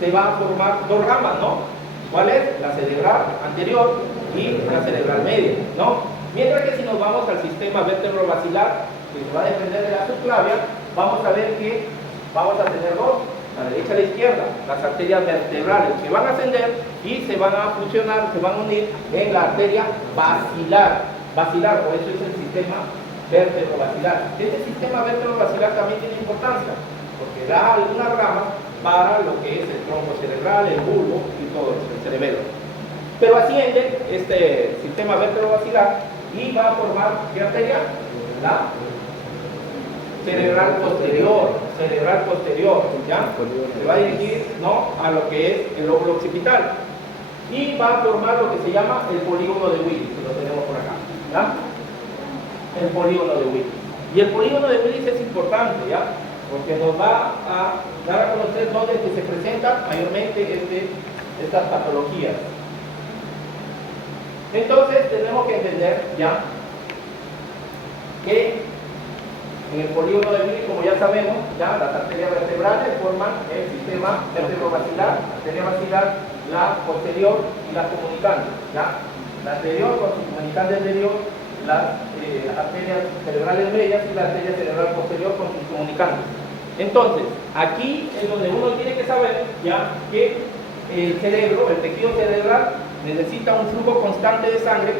se van a formar dos ramas, ¿no? ¿Cuál es? La cerebral anterior y la cerebral media, ¿no? Mientras que si nos vamos al sistema vértebro-basilar, que se va a depender de la subclavia, vamos a ver que vamos a tener dos, la derecha y la izquierda, las arterias vertebrales que van a ascender y se van a fusionar, se van a unir en la arteria basilar. Basilar, por eso es el sistema vértebro-basilar. Este sistema vértebro-basilar también tiene importancia, porque da algunas ramas para lo que es el tronco cerebral, el bulbo y todo eso, el cerebelo. Pero asciende este sistema vértebro-basilar y va a formar, ¿qué arteria? La cerebral posterior, ¿ya? Se va a dirigir, ¿no?, a lo que es el lóbulo occipital y va a formar lo que se llama el polígono de Willis, que lo tenemos por acá, ¿ya? El polígono de Willis. Y el polígono de Willis es importante, ¿ya? Porque nos va a dar a conocer dónde se presentan mayormente estas patologías. Entonces tenemos que entender ya que en el polígono de Willis, como ya sabemos, ya las arterias vertebrales forman el sistema vértebro-basilar, arteria basilar, la posterior y la comunicante, ¿ya? La anterior con su comunicante anterior, las arterias cerebrales medias y la arteria cerebral posterior con sus comunicantes. Entonces, aquí es donde uno tiene que saber ya que el cerebro, el tejido cerebral, necesita un flujo constante de sangre,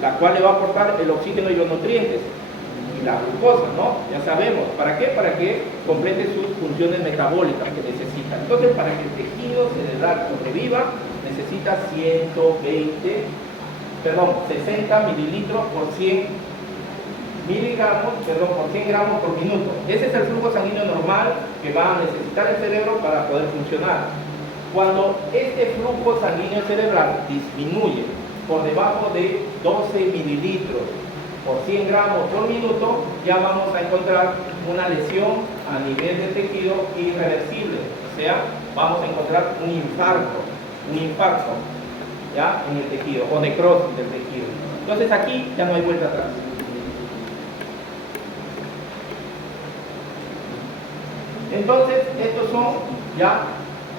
la cual le va a aportar el oxígeno y los nutrientes, y la glucosa, ¿no? Ya sabemos, ¿para qué? Para que complete sus funciones metabólicas que necesita. Entonces, para que el tejido cerebral sobreviva, necesita 60 mililitros por 100 miligramos, por 100 gramos por minuto. Ese es el flujo sanguíneo normal que va a necesitar el cerebro para poder funcionar. Cuando este flujo sanguíneo cerebral disminuye por debajo de 12 mililitros por 100 gramos por minuto, ya vamos a encontrar una lesión a nivel del tejido irreversible. O sea, vamos a encontrar un infarto, ¿ya? En el tejido, o necrosis del tejido. Entonces aquí ya no hay vuelta atrás. Entonces, estos son ya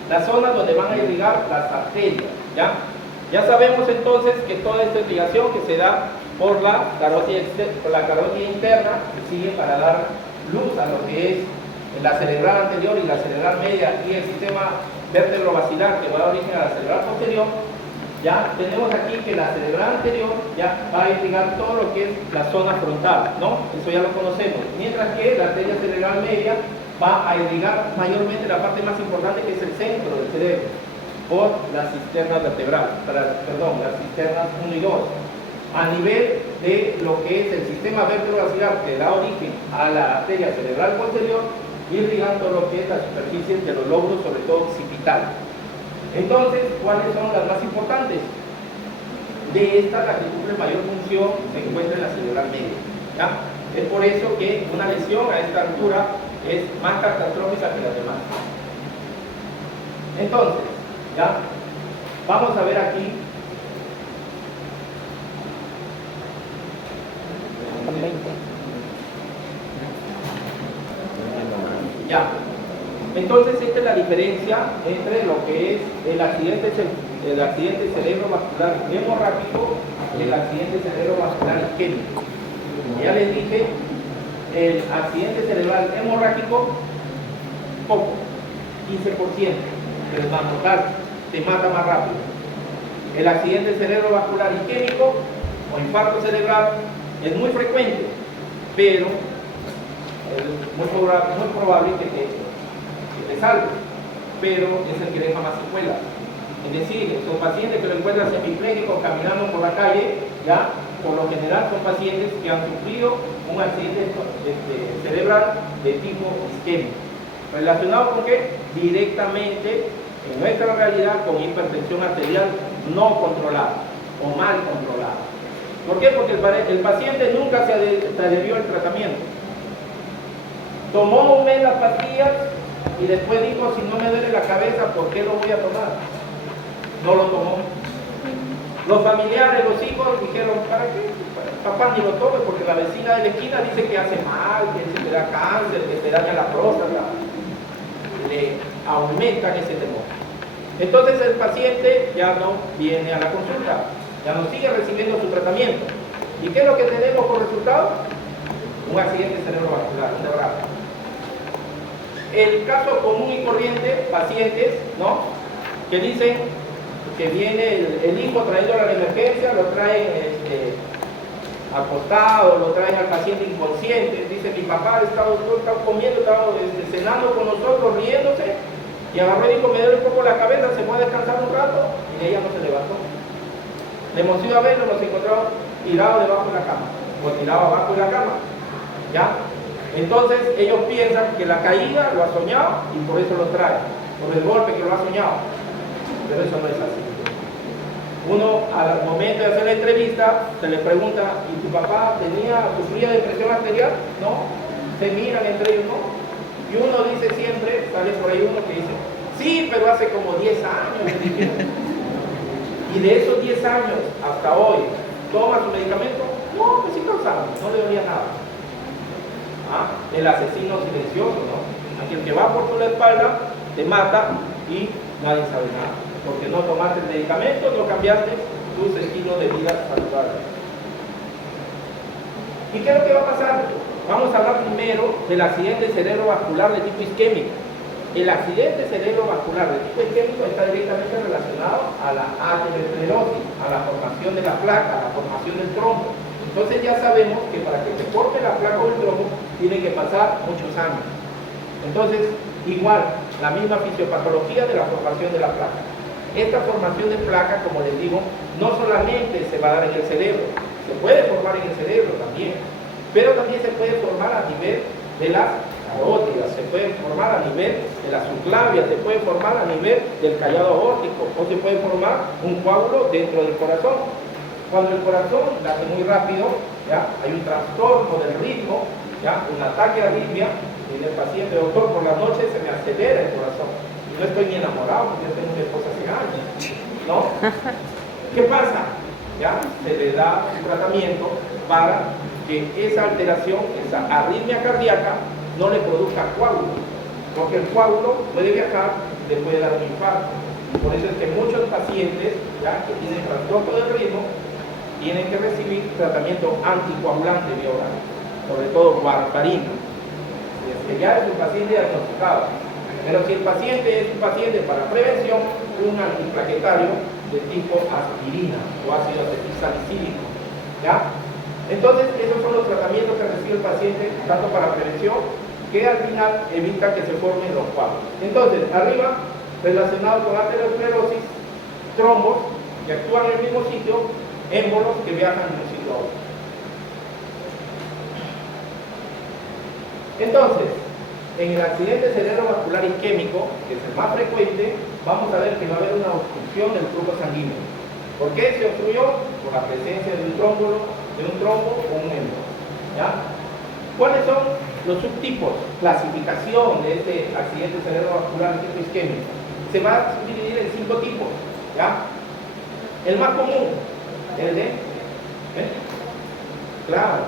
las zonas donde van a irrigar las arterias, ¿ya? Ya sabemos entonces que toda esta irrigación que se da por la carótida interna, que sigue para dar luz a lo que es la cerebral anterior y la cerebral media y el sistema vértebro-basilar que va a dar origen a la cerebral posterior. Ya tenemos aquí que la cerebral anterior ya va a irrigar todo lo que es la zona frontal, ¿no? Eso ya lo conocemos. Mientras que la arteria cerebral media va a irrigar mayormente la parte más importante, que es el centro del cerebro, por las cisternas vertebrales, las cisternas 1 y 2. A nivel de lo que es el sistema vertebrovascular que da origen a la arteria cerebral posterior, irrigando lo que es la superficie de los lóbulos, sobre todo occipital. Entonces, ¿cuáles son las más importantes? De esta, la que cumple mayor función se encuentra en la cerebral media, ¿ya? Es por eso que una lesión a esta altura es más catastrófica que las demás. Entonces, ¿ya? Vamos a ver aquí. Con 20. Ya. Entonces, esta es la diferencia entre lo que es el accidente cerebrovascular hemorrágico y el accidente cerebrovascular isquémico. Ya les dije, el accidente cerebral hemorrágico, poco, 15%, pero es más mortal, te mata más rápido. El accidente cerebrovascular isquémico o infarto cerebral es muy frecuente, pero es muy probable que te salve, pero es el que deja más secuelas. Es decir, son pacientes que lo encuentran semipléjicos caminando por la calle, ya, por lo general son pacientes que han sufrido un accidente cerebral de tipo isquémico. ¿Relacionado con qué? Directamente, en nuestra realidad, con hipertensión arterial no controlada o mal controlada. ¿Por qué? Porque el paciente nunca se adherió al tratamiento. Tomó un mes las pastillas y después dijo, si no me duele la cabeza, ¿por qué lo voy a tomar? No lo tomó. Los familiares, los hijos dijeron, ¿para qué? Papá, ni lo tome porque la vecina de la esquina dice que hace mal, que se te da cáncer, que te daña la próstata. Le aumentan ese temor. Entonces el paciente ya no viene a la consulta, ya no sigue recibiendo su tratamiento. ¿Y qué es lo que tenemos por resultado? Un accidente cerebrovascular, un derrame. El caso común y corriente, pacientes, ¿no?, que dicen que viene el hijo trayéndolo a la emergencia, lo traen acostado, lo traen al paciente inconsciente, dice, mi papá estaba comiendo, estaba cenando con nosotros, riéndose, y agarró y dijo, me duele un poco la cabeza, se puede descansar un rato, y ella no se levantó. Le hemos ido a verlo, nos encontramos tirado debajo de la cama, o tirado abajo de la cama, ¿ya? Entonces ellos piensan que la caída lo ha soñado y por eso lo trae, por el golpe que lo ha soñado, pero eso no es así. Uno, al momento de hacer la entrevista, se le pregunta, ¿y tu papá sufría de presión arterial? No. Se miran entre ellos, no. Y uno dice siempre, sale por ahí uno que dice, sí, pero hace como 10 años. Y de esos 10 años hasta hoy, ¿toma su medicamento? No, pues sí causaba, no le dolía nada. ¿Ah? El asesino silencioso, ¿no? Aquel que va por tu espalda, te mata y nadie sabe nada. Porque no tomaste el medicamento, no cambiaste tu estilo de vida saludable. ¿Y qué es lo que va a pasar? Vamos a hablar primero del accidente cerebrovascular de tipo isquémico. El accidente cerebrovascular de tipo isquémico está directamente relacionado a la aterosclerosis, a la formación de la placa, a la formación del trombo. Entonces ya sabemos que para que se forme la placa o el trombo tiene que pasar muchos años. Entonces, igual, la misma fisiopatología de la formación de la placa. Esta formación de placa, como les digo, no solamente se va a dar en el cerebro, se puede formar en el cerebro también, pero también se puede formar a nivel de las carótidas, se puede formar a nivel de la subclavia, se puede formar a nivel del callado aórtico, o se puede formar un coágulo dentro del corazón. Cuando el corazón late muy rápido, ¿ya?, hay un trastorno del ritmo, ¿ya?, un ataque de arritmia, y el paciente, doctor, por la noche se me acelera el corazón. No estoy ni enamorado porque yo tengo una esposa hace años, ¿no? ¿Qué pasa? Ya se le da un tratamiento para que esa alteración, esa arritmia cardíaca, no le produzca coágulo, porque el coágulo puede viajar y le puede dar un infarto. Por eso es que muchos pacientes, ya, que tienen trastorno del ritmo, tienen que recibir tratamiento anticoagulante vía oral, sobre todo warfarina. Si es que ya es un paciente diagnosticado. Pero si el paciente es un paciente para prevención, un antiplaquetario de tipo aspirina o ácido acetilsalicílico, ¿ya? Entonces, esos son los tratamientos que recibe el paciente, tanto para prevención, que al final evita que se formen los coágulos. Entonces, arriba, relacionado con aterosclerosis, trombos que actúan en el mismo sitio, émbolos que viajan de un sitio a otro. Entonces, en el accidente cerebrovascular isquémico, que es el más frecuente, vamos a ver que va a haber una obstrucción del flujo sanguíneo. ¿Por qué se obstruyó? Por la presencia de un trombo o un embolo. ¿Ya? ¿Cuáles son los subtipos? Clasificación de este accidente cerebrovascular isquémico. Se va a subdividir en 5 tipos. ¿Ya? El más común, el de... Claro.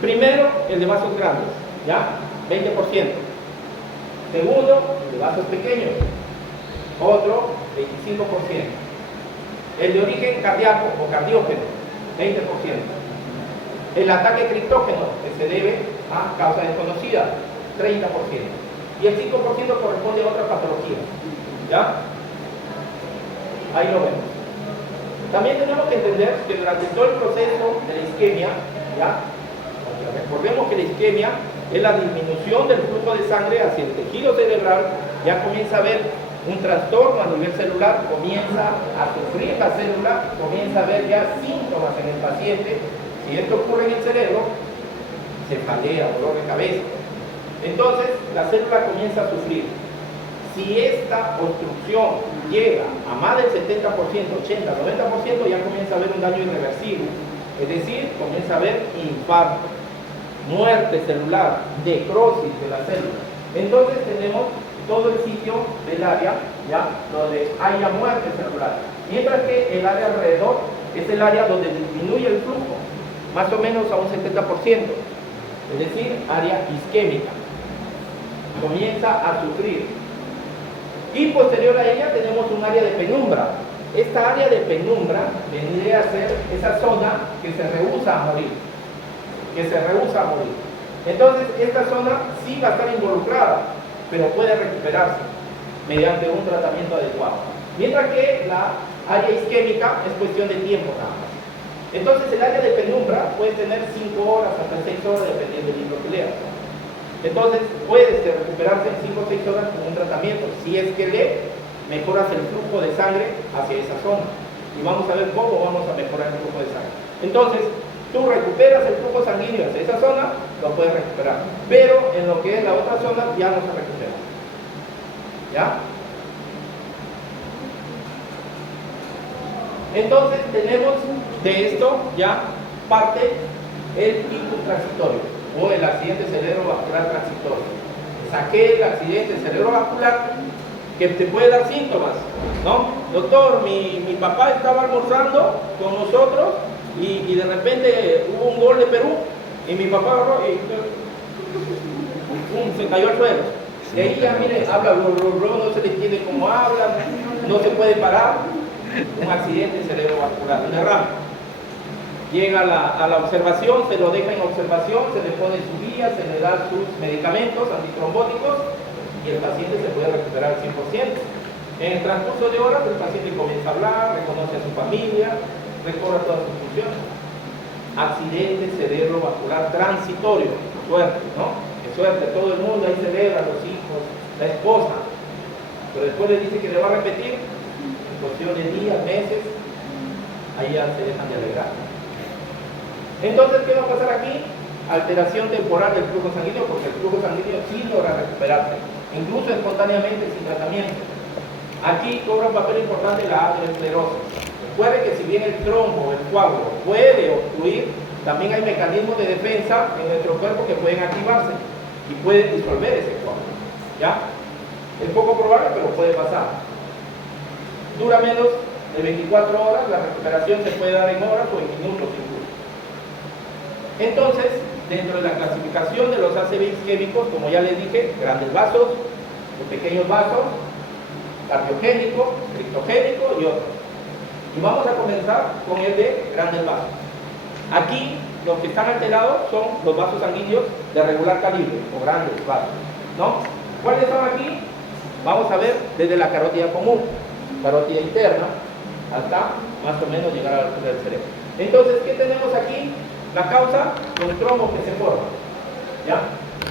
Primero, el de vasos grandes. ¿Ya? 20%. Segundo, el de vasos pequeños. Otro, 25%. El de origen cardíaco o cardiógeno, 20%. El ataque criptógeno, que se debe a causa desconocida, 30%. Y el 5% corresponde a otra patología. ¿Ya? Ahí lo vemos. También tenemos que entender que durante todo el proceso de la isquemia, ¿ya? Recordemos que la isquemia es la disminución del flujo de sangre hacia el tejido cerebral, ya comienza a haber un trastorno a nivel celular, comienza a sufrir la célula, comienza a haber ya síntomas en el paciente. Si esto ocurre en el cerebro, cefalea, dolor de cabeza. Entonces, la célula comienza a sufrir. Si esta obstrucción llega a más del 70%, 80, 90%, ya comienza a haber un daño irreversible. Es decir, comienza a haber infarto, muerte celular, necrosis de la célula. Entonces tenemos todo el sitio del área, ¿ya? Donde haya muerte celular. Mientras que el área alrededor es el área donde disminuye el flujo, más o menos a un 70%. Es decir, área isquémica. Comienza a sufrir. Y posterior a ella tenemos un área de penumbra. Esta área de penumbra vendría a ser esa zona que se rehúsa a morir. Entonces, esta zona sí va a estar involucrada, pero puede recuperarse mediante un tratamiento adecuado. Mientras que la área isquémica es cuestión de tiempo nada más. Entonces, el área de penumbra puede tener 5 horas hasta 6 horas dependiendo del libro que leas. Entonces, puedes recuperarse en 5 o 6 horas con un tratamiento, si es que mejoras el flujo de sangre hacia esa zona. Y vamos a ver cómo vamos a mejorar el flujo de sangre. Entonces, tú recuperas el flujo sanguíneo hacia esa zona, lo puedes recuperar. Pero en lo que es la otra zona, ya no se recupera. ¿Ya? Entonces, tenemos de esto ya parte el ictus transitorio o el accidente cerebrovascular transitorio. Saqué el accidente cerebrovascular que te puede dar síntomas, ¿no? Doctor, mi papá estaba almorzando con nosotros y de repente hubo un gol de Perú y mi papá agarró y se cayó al suelo. Y ahí ya, mire, habla, no se le entiende cómo habla, no se puede parar. Un accidente cerebrovascular, un derrame. Llega a la observación, se lo deja en observación, se le pone su guía, se le da sus medicamentos antitrombóticos y el paciente se puede recuperar al 100%. En el transcurso de horas, el paciente comienza a hablar, reconoce a su familia, recobra todas sus funciones. Accidente cerebrovascular transitorio, suerte, ¿no? Qué suerte, todo el mundo ahí celebra, los hijos, la esposa, pero después le dice que le va a repetir, en cuestión de días, meses, ahí ya se dejan de alegrar. Entonces, ¿qué va a pasar aquí? Alteración temporal del flujo sanguíneo, porque el flujo sanguíneo sí logra recuperarse, incluso espontáneamente sin tratamiento. Aquí cobra un papel importante la aterosclerosis. Recuerde que si bien el trombo, el coágulo puede obstruir, también hay mecanismos de defensa en nuestro cuerpo que pueden activarse y pueden disolver ese coágulo. ¿Ya? Es poco probable, pero puede pasar. Dura menos de 24 horas, la recuperación se puede dar en horas o en minutos incluso. Entonces, dentro de la clasificación de los ACV isquémicos, como ya les dije, grandes vasos, los pequeños vasos, cardiogénico, criptogénico y otros. Y vamos a comenzar con el de grandes vasos. Aquí, los que están alterados son los vasos sanguíneos de regular calibre, o grandes vasos, ¿no? ¿Cuáles son aquí? Vamos a ver desde la carótida común, carótida interna, hasta más o menos llegar a la altura del cerebro. Entonces, ¿qué tenemos aquí? La causa, los trombos que se forman, ¿ya?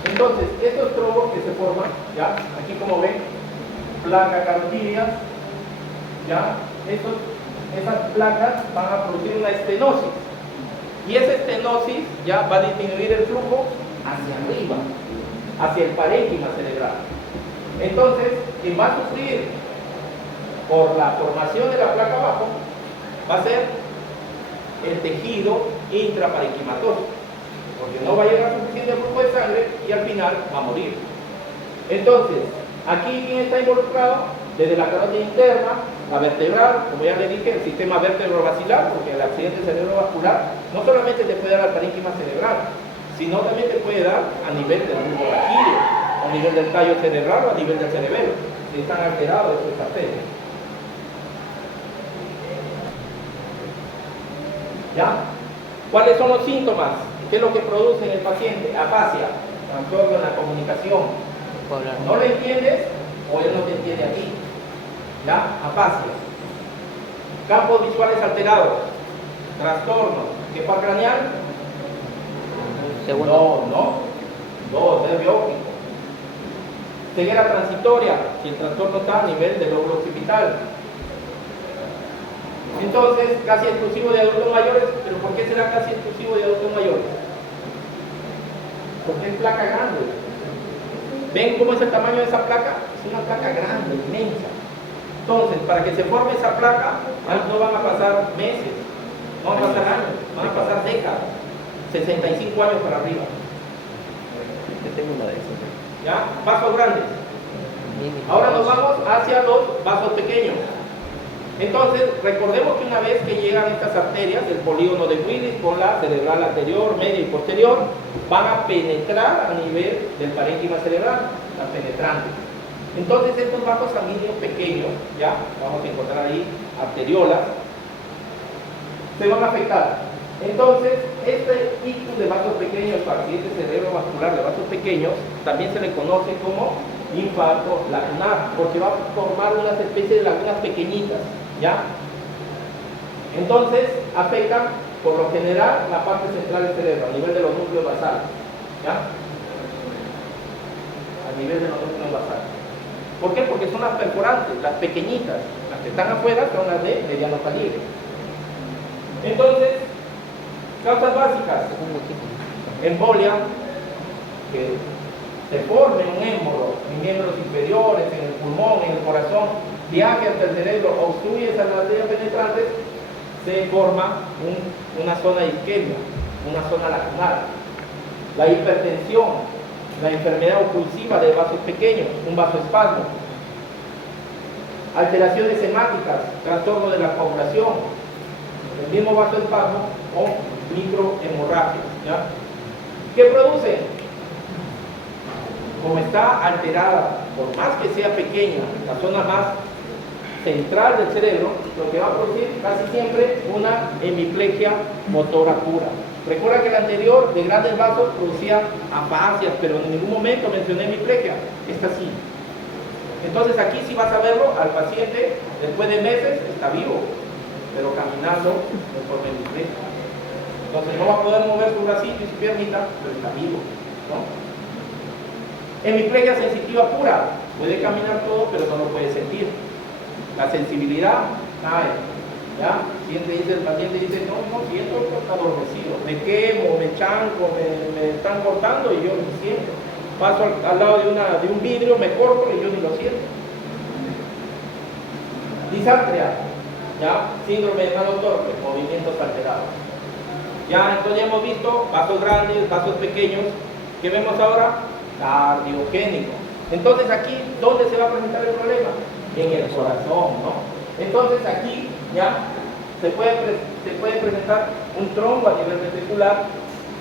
Entonces, estos trombos que se forman, ¿ya? Aquí como ven, placa carotidia, ¿ya? Esas placas van a producir una estenosis. Y esa estenosis ya va a disminuir el flujo hacia arriba. hacia el parénquima cerebral. Entonces, quien va a sufrir por la formación de la placa abajo va a ser el tejido intraparenquimatoso, porque no va a llegar suficiente flujo de sangre y al final va a morir. Entonces, aquí ¿quién está involucrado? Desde la carótida interna, la vertebral, como ya le dije, el sistema vértebro-basilar, porque el accidente cerebrovascular no solamente te puede dar al parénquima cerebral, sino también te puede dar a nivel del bulbo raquídeo, a nivel del tallo cerebral o a nivel del cerebelo, si están alterados esos arterias. ¿Ya? ¿Cuáles son los síntomas? ¿Qué es lo que produce en el paciente? Afasia, trastorno en la comunicación. ¿No lo entiendes o él no te entiende a ti? ¿Ya? Afasia. Campos visuales alterados. Trastorno. ¿Quefa craneal? Segundo. No, nervio óptico. Ceguera transitoria, si el trastorno está a nivel del lóbulo occipital. Entonces, casi exclusivo de adultos mayores. ¿Pero por qué será casi exclusivo de adultos mayores? Porque es placa grande. ¿Ven cómo es el tamaño de esa placa? Es una placa grande, inmensa. Entonces, para que se forme esa placa, no van a pasar meses, no van a pasar años, van a pasar décadas, 65 años para arriba. Yo tengo uno de esos. ¿Ya? Vasos grandes. Ahora nos vamos hacia los vasos pequeños. Entonces, recordemos que una vez que llegan estas arterias, el polígono de Willis con la cerebral anterior, media y posterior, van a penetrar a nivel del parénquima cerebral, la penetrante. Entonces, estos vasos sanguíneos pequeños, ya vamos a encontrar ahí arteriolas, se van a afectar. Entonces, este ictus de vasos pequeños, accidente cerebrovascular de vasos pequeños, también se le conoce como infarto lacunar, porque va a formar unas especies de lagunas pequeñitas, ¿ya? Entonces, afectan por lo general la parte central del cerebro, a nivel de los núcleos basales, ¿ya? A nivel de los núcleos basales. ¿Por qué? Porque son las perforantes, las pequeñitas, las que están afuera son las de mediano calibre. Entonces, causas básicas: embolia, que se forme un émbolo en miembros inferiores, en el pulmón, en el corazón, viaje hasta el cerebro, obstruye esas arterias penetrantes, se forma una zona de isquemia, una zona lacunar. La hipertensión, la enfermedad oclusiva de vasos pequeños, un vasoespasmo. Alteraciones hemáticas, trastorno de la coagulación, el mismo vasoespasmo o microhemorragias, ¿ya? ¿Qué produce? Como está alterada, por más que sea pequeña, la zona más central del cerebro, lo que va a producir casi siempre una hemiplegia motora pura. Recuerda que el anterior de grandes vasos producía afasias, pero en ningún momento mencioné hemiplegia. Esta sí. Entonces aquí sí vas a verlo al paciente, después de meses está vivo, pero caminando de forma hemiplegia. Entonces no va a poder mover su bracito y su piernita, pero está vivo, ¿no? Hemiplegia sensitiva pura, puede caminar todo, pero no lo puede sentir. La sensibilidad cae, ¿ya? El paciente dice, no siento, está adormecido, me quemo, me chanco, me están cortando y yo no siento. Paso al lado de un vidrio, me corto y yo ni lo siento. Disartria, ¿ya? Síndrome de mano torpe, movimientos alterados. Ya, entonces ya hemos visto vasos grandes, vasos pequeños. ¿Qué vemos ahora? Cardiogénico. Entonces aquí, ¿dónde se va a presentar el problema? En el corazón, ¿no? Entonces aquí ya se puede presentar un trombo a nivel ventricular.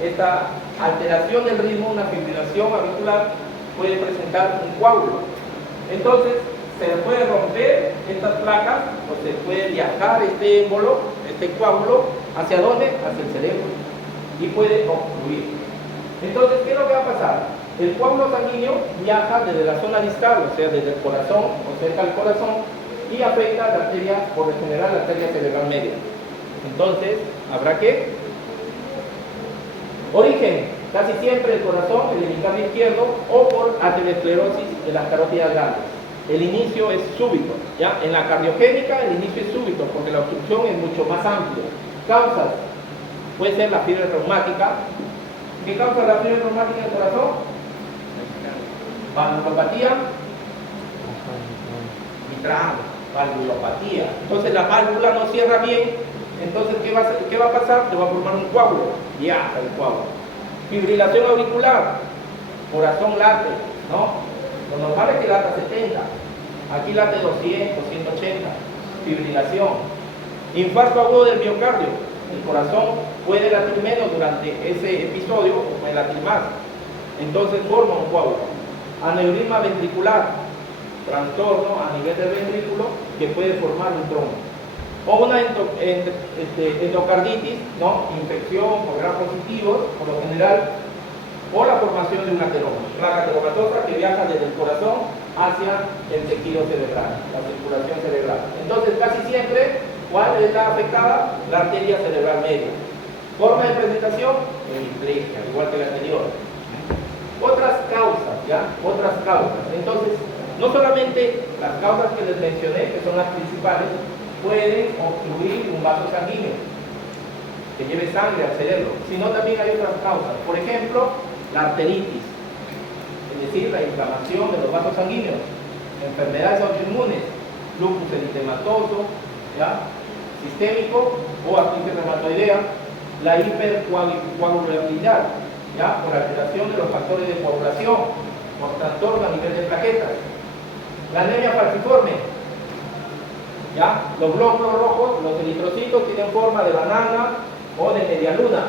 Esta alteración del ritmo, una fibrilación auricular, puede presentar un coágulo. Entonces se puede romper estas placas o se puede viajar este émbolo, este coágulo, ¿hacia dónde? Hacia el cerebro, y puede obstruir. Entonces, ¿qué es lo que va a pasar? El coágulo sanguíneo viaja desde la zona distal, o sea, desde el corazón o cerca del corazón, y afecta a la arteria, por lo general, la arteria cerebral media. Entonces, habrá que origen, casi siempre el corazón, el hemicardio izquierdo, o por aterosclerosis de las carótidas grandes. El inicio es súbito, ¿ya? En la cardiogénica el inicio es súbito porque la obstrucción es mucho más amplia. Causas, puede ser la fiebre reumática. ¿Qué causa la fiebre reumática del corazón? Valvulopatía mitral, valvulopatía. Entonces la válvula no cierra bien, entonces ¿qué va a pasar? Te va a formar un coágulo, ya el coágulo. Fibrilación auricular, corazón late, ¿no? Lo normal es que lata 70, aquí late 200, 180, fibrilación. Infarto agudo del miocardio, el corazón puede latir menos durante ese episodio o puede latir más, entonces forma un coágulo. Aneurisma ventricular, trastorno a nivel del ventrículo que puede formar un trombo. O una endocarditis, ¿no? Infección por gram positivos, por lo general, o la formación de un ateroma, placa ateromatosa que viaja desde el corazón hacia el tejido cerebral, la circulación cerebral. Entonces, casi siempre, ¿cuál es la afectada? La arteria cerebral media. Forma de presentación, hemiplegia, igual que la anterior. Otras causas, ¿ya? Otras causas. Entonces, no solamente las causas que les mencioné, que son las principales, pueden obstruir un vaso sanguíneo que lleve sangre al cerebro, sino también hay otras causas. Por ejemplo, la arteritis, es decir, la inflamación de los vasos sanguíneos, enfermedades autoinmunes, lupus eritematoso, ¿ya? Sistémico o artritis reumatoidea, la hipercoagulabilidad, ¿ya? Por alteración de los factores de coagulación, por trastorno a nivel de plaquetas, la anemia falciforme, ¿ya? Los glóbulos rojos, los eritrocitos tienen forma de banana o de media luna.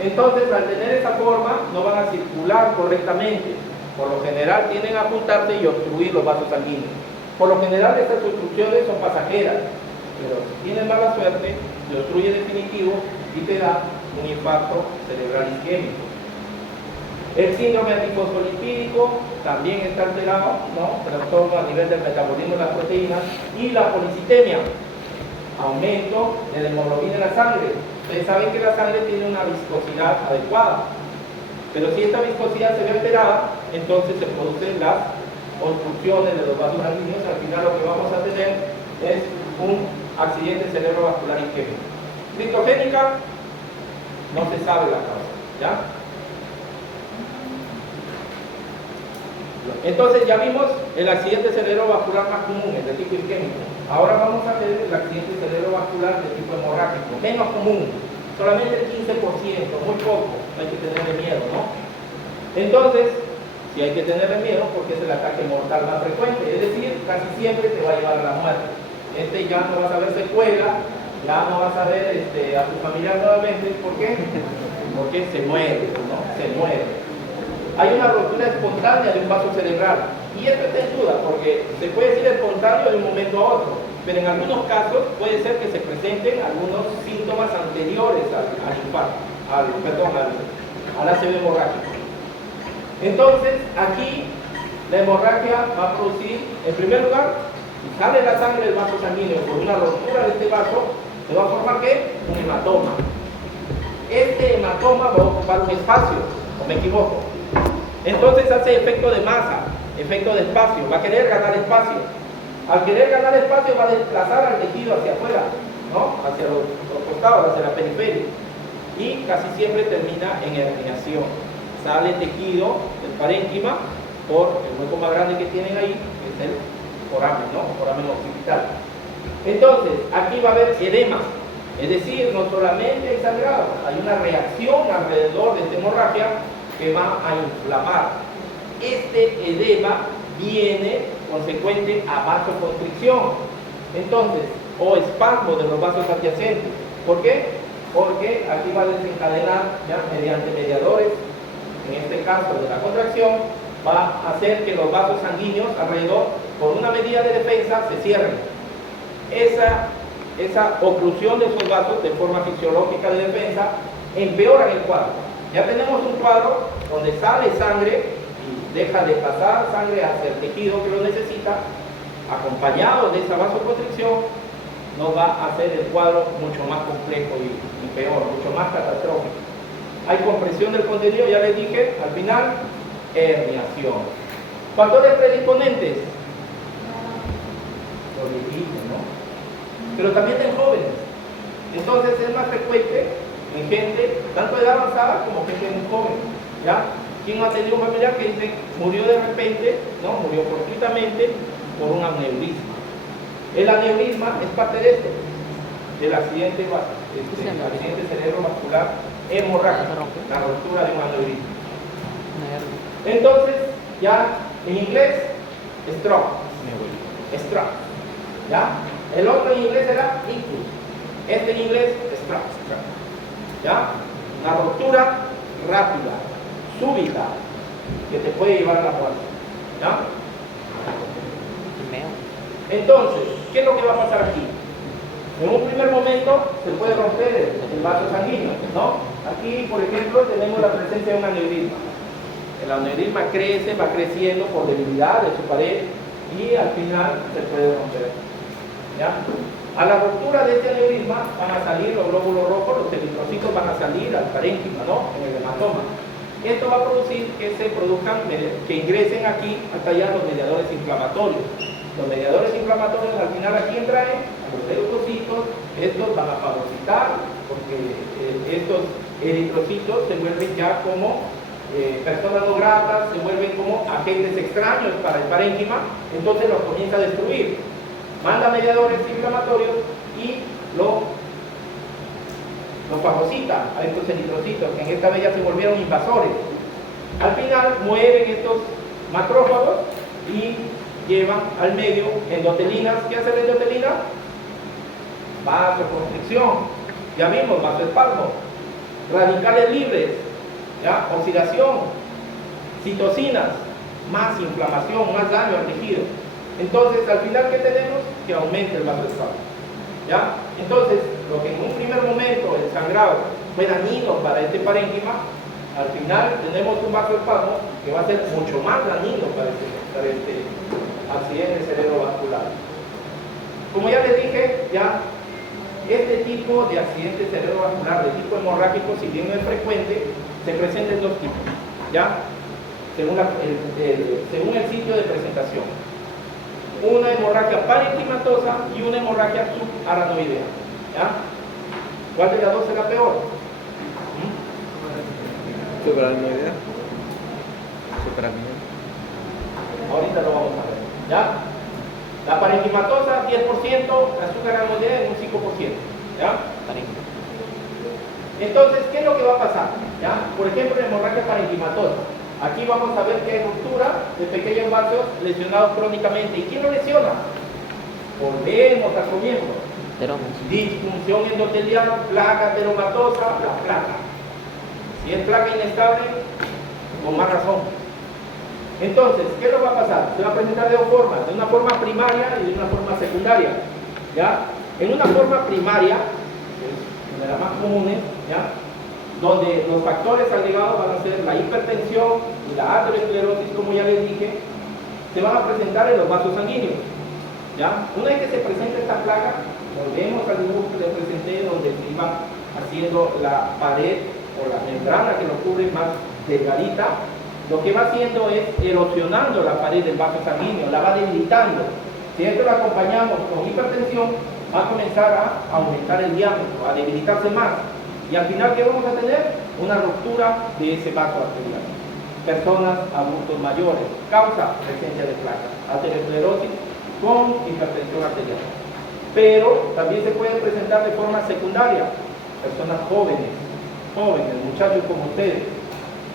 Entonces, al tener esa forma, no van a circular correctamente. Por lo general, tienden a juntarse y obstruir los vasos sanguíneos. Por lo general, estas obstrucciones son pasajeras, pero si tienes mala suerte, te obstruye definitivo y te da un infarto cerebral isquémico. El síndrome antifosfolipídico también está alterado, ¿no? Trastorno a nivel del metabolismo de las proteínas, y la policitemia, aumento de la hemoglobina en la sangre. Ustedes saben que la sangre tiene una viscosidad adecuada, pero si esta viscosidad se ve alterada, entonces se producen las obstrucciones de los vasos sanguíneos. Al final lo que vamos a tener es un accidente cerebrovascular isquémico. Criptogénica, no se sabe la causa, ¿ya? Entonces ya vimos el accidente cerebrovascular más común, el de tipo isquémico. Ahora vamos a ver el accidente cerebrovascular de tipo hemorrágico, menos común, solamente el 15%, muy poco, no hay que tenerle miedo, ¿no? Entonces, si hay que tenerle miedo porque es el ataque mortal más frecuente, es decir, casi siempre te va a llevar a la muerte. Ya no vas a ver secuela, ya no vas a ver a tu familiar nuevamente. ¿Por qué? Porque se muere, ¿no? Se muere. Hay una rotura espontánea de un vaso cerebral, y esto está en duda porque se puede decir espontáneo de un momento a otro, pero en algunos casos puede ser que se presenten algunos síntomas anteriores al infarto, al ACV hemorrágico. Entonces, aquí la hemorragia va a producir, en primer lugar, si sale la sangre del vaso sanguíneo por una rotura de este vaso, se va a formar ¿qué? Un hematoma. Este hematoma va a ocupar un espacio, ¿o me equivoco? Entonces hace efecto de masa, efecto de espacio, va a querer ganar espacio. Al querer ganar espacio va a desplazar al tejido hacia afuera, ¿no? Hacia los costados, hacia la periferia. Y casi siempre termina en herniación. Sale tejido del parénquima por el hueco más grande que tienen ahí, que es el foramen, ¿no? Foramen occipital. Entonces, aquí va a haber edema. Es decir, no solamente hay sangrado, hay una reacción alrededor de esta hemorragia que va a inflamar. Este edema viene consecuente a vasoconstricción, entonces, o espasmo de los vasos adyacentes. ¿Por qué? Porque aquí va a desencadenar, ya mediante mediadores, en este caso de la contracción, va a hacer que los vasos sanguíneos alrededor, por una medida de defensa, se cierren. Esa oclusión de esos vasos de forma fisiológica de defensa empeora el cuadro. Ya tenemos un cuadro donde sale sangre y deja de pasar sangre hacia el tejido que lo necesita, acompañado de esa vasoconstricción, nos va a hacer el cuadro mucho más complejo y peor, mucho más catastrófico. Hay compresión del contenido, ya les dije, al final, herniación. Factores predisponentes, los viejitos, ¿no? Pero también en jóvenes. Entonces es más frecuente en gente tanto de edad avanzada como gente muy joven, ¿ya? ¿Quién ha tenido un familiar que dice murió de repente, no, murió fortuitamente por un aneurisma? El aneurisma es parte de esto, del accidente cerebrovascular hemorrágico, la ruptura de un aneurisma. Entonces, ya en inglés, stroke, ¿ya? El otro en inglés era ictus, este en inglés, stroke, ¿ya? Una ruptura rápida, súbita, que te puede llevar a la muerte, ¿ya? Entonces, ¿qué es lo que va a pasar aquí? En un primer momento se puede romper el vaso sanguíneo, ¿no? Aquí, por ejemplo, tenemos la presencia de un aneurisma. El aneurisma crece, va creciendo por debilidad de su pared y al final se puede romper, ¿ya? A la ruptura de este aneurisma van a salir los glóbulos rojos, los eritrocitos van a salir al parénquima, ¿no? En el hematoma. Esto va a producir que se produzcan, que ingresen aquí hasta allá los mediadores inflamatorios. Los mediadores inflamatorios al final aquí traen a los leucocitos, estos van a fagocitar porque estos eritrocitos se vuelven ya como personas no gratas, se vuelven como agentes extraños para el parénquima, entonces los comienza a destruir. Manda mediadores inflamatorios y lo fagocita a estos eritrocitos, que en esta vez ya se volvieron invasores. Al final mueren estos macrófagos y llevan al medio endotelinas. ¿Qué hace la endotelina? Vasoconstricción, ya vimos, vasoespasmo, radicales libres, ¿ya? Oxidación, citocinas, más inflamación, más daño al tejido. Entonces, al final, ¿qué tenemos? Que aumente el vasoespasmo, ¿ya? Entonces, lo que en un primer momento el sangrado fue dañino para este parénquima, al final tenemos un vasoespasmo que va a ser mucho más dañino para este accidente cerebrovascular. Como ya les dije, ya este tipo de accidente cerebrovascular de tipo hemorrágico, si bien no es frecuente, se presenta en dos tipos, ¿ya? Según el sitio de presentación. Una hemorragia parenquimatosa y una hemorragia subaranoidea, ¿ya? ¿Cuál de las dos será peor? Subaranoidea. Ahorita lo vamos a ver, ¿ya? La parenquimatosa 10%, la subaranoidea en un 5%, ¿ya? Entonces, ¿qué es lo que va a pasar? ¿Ya? Por ejemplo, la hemorragia parenquimatosa. Aquí vamos a ver que hay ruptura de pequeños vasos lesionados crónicamente. ¿Y quién lo lesiona? Volvemos al comienzo. Disfunción endotelial, placa ateromatosa, la placa. Si es placa inestable, con más razón. Entonces, ¿qué nos va a pasar? Se va a presentar de dos formas, de una forma primaria y de una forma secundaria, ¿ya? En una forma primaria, que es una de las más comunes, ¿ya? Donde los factores agregados van a ser la hipertensión y la aterosclerosis, como ya les dije, se van a presentar en los vasos sanguíneos, ¿ya? Una vez que se presenta esta placa, volvemos al dibujo que les presenté, donde se iba haciendo la pared o la membrana que lo cubre más delgadita. Lo que va haciendo es erosionando la pared del vaso sanguíneo, la va debilitando. Si esto lo acompañamos con hipertensión, va a comenzar a aumentar el diámetro, a debilitarse más. Y al final, ¿qué vamos a tener? Una ruptura de ese vaso arterial. Personas, adultos mayores, causa presencia de placas, aterosclerosis con hipertensión arterial. Pero también se puede presentar de forma secundaria, personas jóvenes, muchachos como ustedes,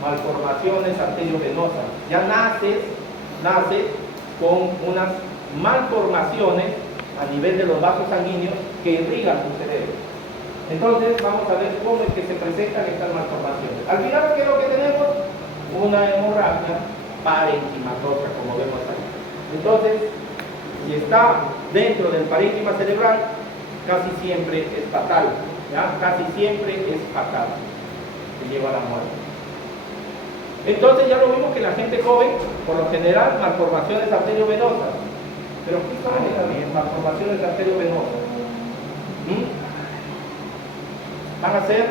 malformaciones arteriovenosas. Ya naces con unas malformaciones a nivel de los vasos sanguíneos que irrigan tu cerebro. Entonces vamos a ver cómo es que se presentan estas malformaciones. Al final, ¿qué es lo que tenemos? Una hemorragia parenquimatosa, como vemos aquí. Entonces, si está dentro del parénquima cerebral, casi siempre es fatal, ¿ya? Casi siempre es fatal, que lleva a la muerte. Entonces ya lo vimos que la gente joven, por lo general, malformaciones arteriovenosas. Pero ¿qué son estas malformaciones arteriovenosas? Van a ser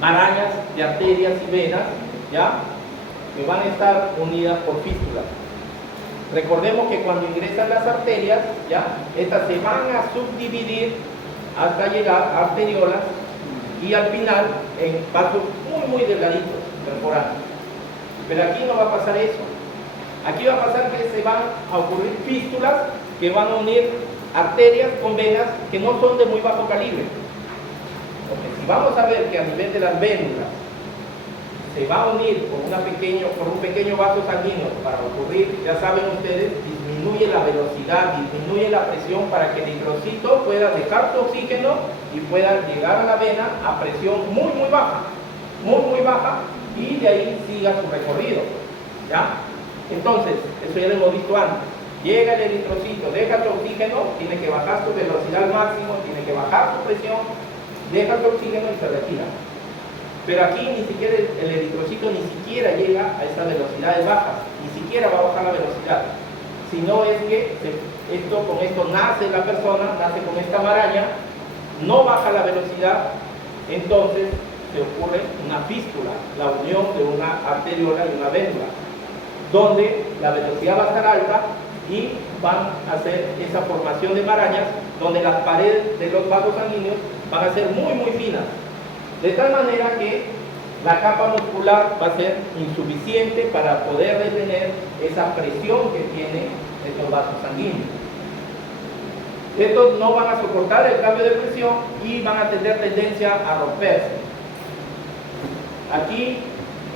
marañas de arterias y venas, ¿ya? Que van a estar unidas por fístulas. Recordemos que cuando ingresan las arterias, ¿ya? Estas se van a subdividir hasta llegar a arteriolas y al final en vasos muy delgaditos, perforantes. Pero aquí no va a pasar eso. Aquí va a pasar que se van a ocurrir fístulas que van a unir arterias con venas que no son de muy bajo calibre. Porque si vamos a ver que a nivel de las vénulas se va a unir por un pequeño vaso sanguíneo para ocurrir, ya saben ustedes, disminuye la velocidad, disminuye la presión para que el eritrocito pueda dejar su oxígeno y pueda llegar a la vena a presión muy baja, y de ahí siga su recorrido. ¿Ya? Entonces, eso ya lo hemos visto antes. Llega el eritrocito, deja su oxígeno, tiene que bajar su velocidad al máximo, tiene que bajar su presión, deja su oxígeno y se retira. Pero aquí ni siquiera el eritrocito ni siquiera llega a esas velocidades bajas, ni siquiera va a bajar la velocidad. Sino es que con esto nace la persona, nace con esta maraña, no baja la velocidad, entonces se ocurre una fístula, la unión de una arteriola y una vénula, donde la velocidad va a estar alta y van a hacer esa formación de marañas, donde las paredes de los vasos sanguíneos van a ser muy finas, de tal manera que la capa muscular va a ser insuficiente para poder detener esa presión que tienen estos vasos sanguíneos. Estos no van a soportar el cambio de presión y van a tener tendencia a romperse. Aquí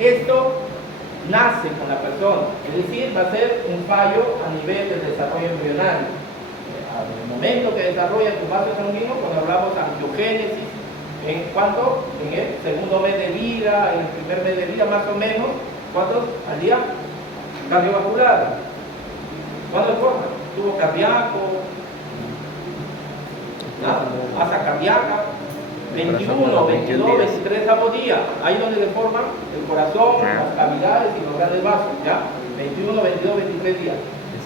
esto nace con la persona, es decir, va a ser un fallo a nivel del desarrollo embrionario. Al momento que desarrolla tu vaso sanguíneo, cuando hablamos de angiogénesis, en el segundo mes de vida, en el primer mes de vida más o menos, ¿cuántos al día? Cardiovascular. ¿Cuándo forma? Tubo cardíaco, masa cardíaca, 21, 22, 23 avos día, ahí donde se forman el corazón, las cavidades y los grandes vasos, ¿ya? 21, 22, 23 días.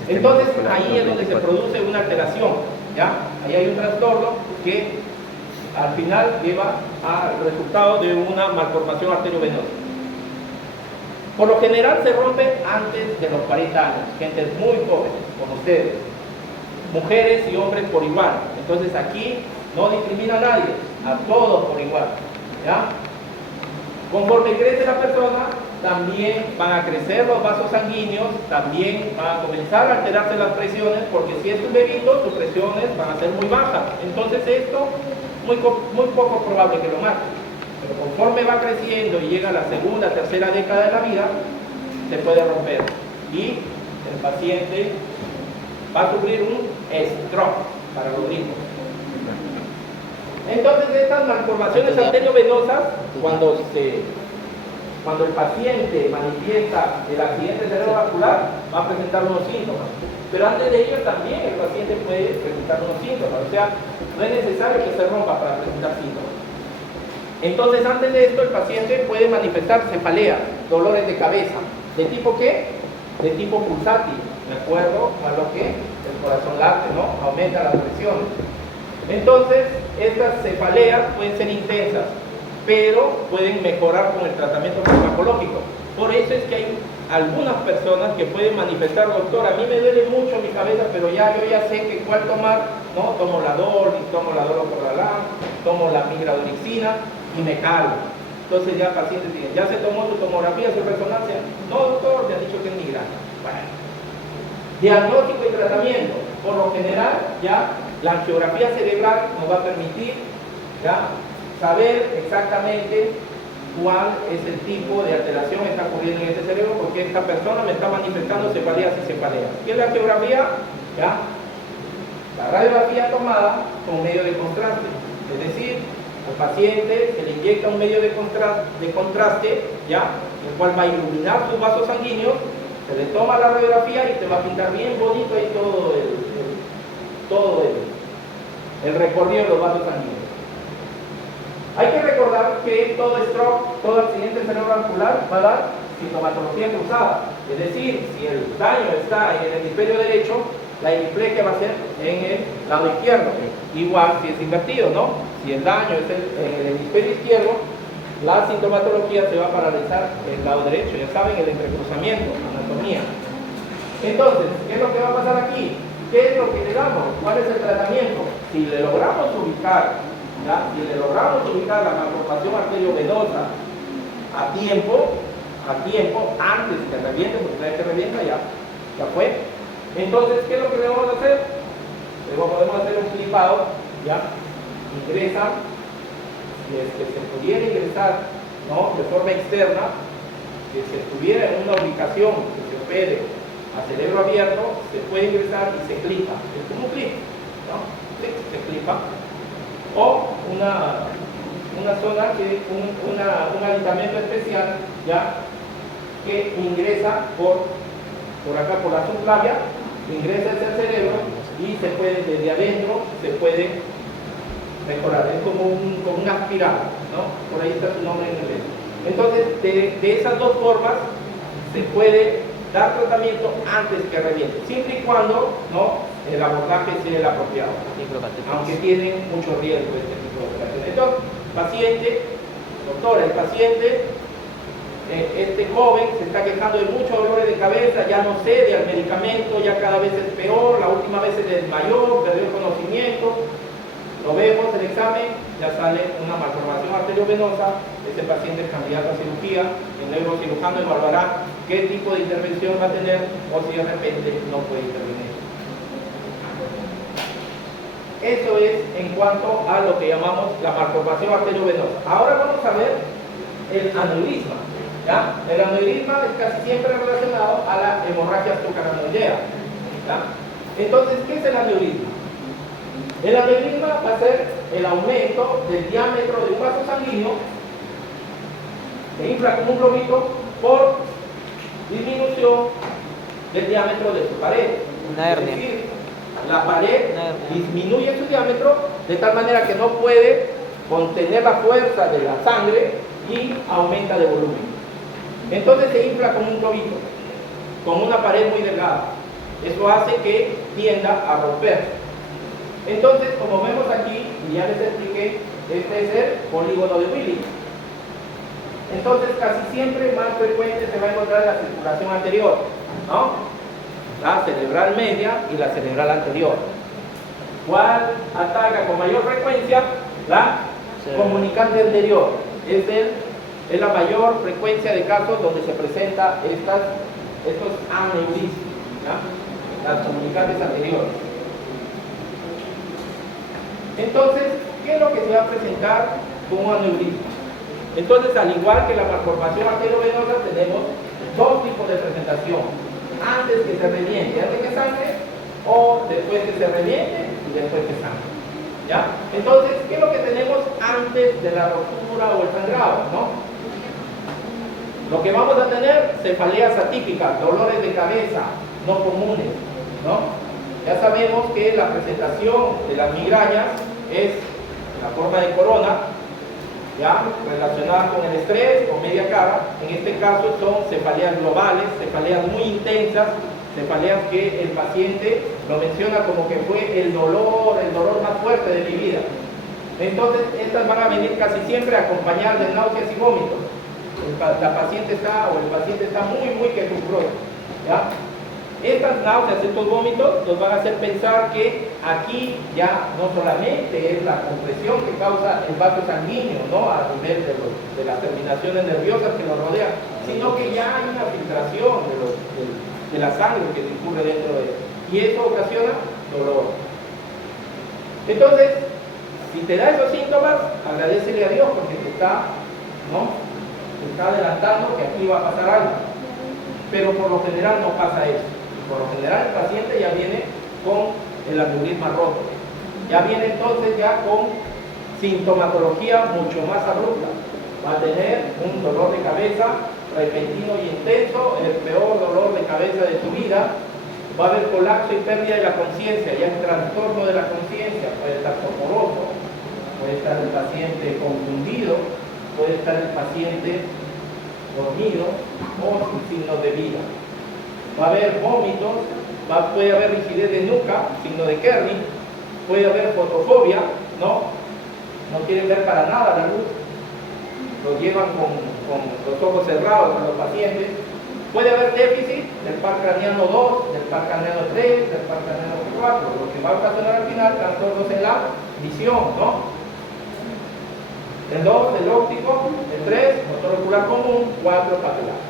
Entonces ahí es donde se produce una alteración, ¿ya? Ahí hay un trastorno que al final lleva al resultado de una malformación arteriovenosa. Por lo general se rompe antes de los 40 años, gente muy joven, como ustedes, mujeres y hombres por igual. Entonces aquí no discrimina a nadie, a todos por igual, ¿ya? Conforme crece la persona, también van a crecer los vasos sanguíneos, también van a comenzar a alterarse las presiones, porque si es un bebito, sus presiones van a ser muy bajas. Entonces esto, muy poco probable que lo mate. Pero conforme va creciendo y llega a la segunda, tercera década de la vida, se puede romper. Y el paciente va a sufrir un stroke, para los gringos. Entonces estas malformaciones arteriovenosas, cuando el paciente manifiesta el accidente cerebrovascular, va a presentar unos síntomas. Pero antes de ello también el paciente puede presentar unos síntomas. O sea, no es necesario que se rompa para presentar síntomas. Entonces, antes de esto, el paciente puede manifestar cefalea, dolores de cabeza. ¿De tipo qué? De tipo pulsátil, de acuerdo a lo que el corazón late, ¿no? Aumenta las presiones. Entonces, estas cefaleas pueden ser intensas, pero pueden mejorar con el tratamiento farmacológico. Por eso es que hay algunas personas que pueden manifestar, doctor, a mí me duele mucho mi cabeza, pero yo ya sé que cuál tomar, ¿no? Tomo la Dorlis, tomo la Dolocorralán, tomo la migradorixina y me calmo. Entonces ya el paciente dice, ya se tomó su tomografía, su resonancia. No, doctor, me han dicho que es migraña. Bueno. Diagnóstico y tratamiento. Por lo general, ya la angiografía cerebral nos va a permitir ya saber exactamente cuál es el tipo de alteración que está ocurriendo en este cerebro, porque esta persona me está manifestando cefaleas y cefaleas. ¿Qué es la angiografía? ¿Ya? La radiografía tomada con medio de contraste, es decir, al paciente se le inyecta un medio de contraste, ¿ya? El cual va a iluminar sus vasos sanguíneos, se le toma la radiografía y te va a pintar bien bonito ahí todo el recorrido de los vasos sanguíneos. Hay que recordar que todo stroke, todo accidente cerebrovascular va a dar sintomatología cruzada. Es decir, si el daño está en el hemisferio derecho, la hemiplegia va a ser en el lado izquierdo. Igual si es invertido, ¿no? Si el daño es en el hemisferio izquierdo, la sintomatología se va a paralizar en el lado derecho. Ya saben, el entrecruzamiento, anatomía. Entonces, ¿qué es lo que va a pasar aquí? ¿Qué es lo que le damos? ¿Cuál es el tratamiento? Si le logramos ubicar, ¿ya? Si le logramos ubicar la malformación arteriovenosa a tiempo, a tiempo, antes que reviente, porque una vez que revienta ya fue. Entonces, ¿qué es lo que debemos hacer? Podemos hacer un clipado, ya, ingresa, si es que se pudiera ingresar, ¿no?, de forma externa, que se estuviera en una ubicación que se opere a cerebro abierto, se puede ingresar y se clipa, es como un clip, ¿no? Se clipa, o una zona un aditamento especial, ya, que ingresa por acá, por la subclavia, ingresa hacia el cerebro y se puede, desde adentro, se puede mejorar, es como una aspirada, ¿no? Por ahí está su nombre en inglés. Entonces, de esas dos formas se puede dar tratamiento antes que reviente, siempre y cuando, ¿no?, el abordaje sea el apropiado, aunque tienen mucho riesgo este tipo de operaciones. Entonces, paciente, doctora, el paciente, este joven se está quejando de muchos dolores de cabeza, ya no cede al medicamento, ya cada vez es peor, la última vez se desmayó, perdió el conocimiento, lo vemos en el examen, ya sale una malformación arteriovenosa, ese paciente es candidato a cirugía, el neurocirujano evaluará qué tipo de intervención va a tener o si de repente no puede intervenir. Eso es en cuanto a lo que llamamos la malformación arteriovenosa. Ahora vamos a ver el aneurisma. ¿Ya? El aneurisma es casi siempre relacionado a la hemorragia subaracnoidea. Entonces, ¿qué es el aneurisma? El aneurisma va a ser el aumento del diámetro de un vaso sanguíneo, se infla como un globito, por disminución del diámetro de su pared. Una hernia. Es decir, la pared disminuye su diámetro de tal manera que no puede contener la fuerza de la sangre y aumenta de volumen. Entonces se infla como un globito, con una pared muy delgada. Eso hace que tienda a romper. Entonces, como vemos aquí, y ya les expliqué, este es el polígono de Willis. Entonces, casi siempre más frecuente se va a encontrar la circulación anterior, ¿no? La cerebral media y la cerebral anterior. ¿Cuál ataca con mayor frecuencia? La comunicante anterior. Es la mayor frecuencia de casos donde se presenta estos aneurismas, ¿ya? Las comunicantes anteriores. Entonces, ¿qué es lo que se va a presentar con un aneurisma? Entonces, al igual que la malformación arteriovenosa, tenemos dos tipos de presentación: antes que se reviente, antes que sangre, o después que se reviente y después que sangre, ¿ya? Entonces, ¿qué es lo que tenemos antes de la rotura o el sangrado, no? Lo que vamos a tener, cefaleas atípicas, dolores de cabeza no comunes, ¿no? Ya sabemos que la presentación de las migrañas es la forma de corona, ya, relacionada con el estrés, con media cara. En este caso son cefaleas globales, cefaleas muy intensas, cefaleas que el paciente lo menciona como que fue el dolor más fuerte de mi vida. Entonces, estas van a venir casi siempre acompañadas de náuseas y vómitos. El paciente está muy quejumbroso, ¿ya? Estas náuseas, estos vómitos nos van a hacer pensar que aquí ya no solamente es la compresión que causa el vaso sanguíneo, ¿no?, a nivel de las terminaciones nerviosas que nos rodean, sino que ya hay una filtración de la sangre que discurre dentro de él, y eso ocasiona dolor. Entonces, si te da esos síntomas, agradecele a Dios porque te está adelantando que aquí va a pasar algo, pero por lo general no pasa eso. Por lo general el paciente ya viene con el aneurisma roto, ya viene entonces ya con sintomatología mucho más abrupta. Va a tener un dolor de cabeza repentino y intenso, el peor dolor de cabeza de su vida. Va a haber colapso y pérdida de la conciencia, ya el trastorno de la conciencia, puede estar soporoso, puede estar el paciente confundido, puede estar el paciente dormido o sin signos de vida. Va a haber vómitos, puede haber rigidez de nuca, signo de Kerner, puede haber fotofobia, ¿no? No quieren ver para nada la luz, lo llevan con los ojos cerrados a los pacientes. Puede haber déficit del par craneano 2, del par craneano 3, del par craneano 4, lo que va a ocasionar al final trastornos en la visión, ¿no? El 2, el óptico, el 3, motor ocular común, 4, papelar.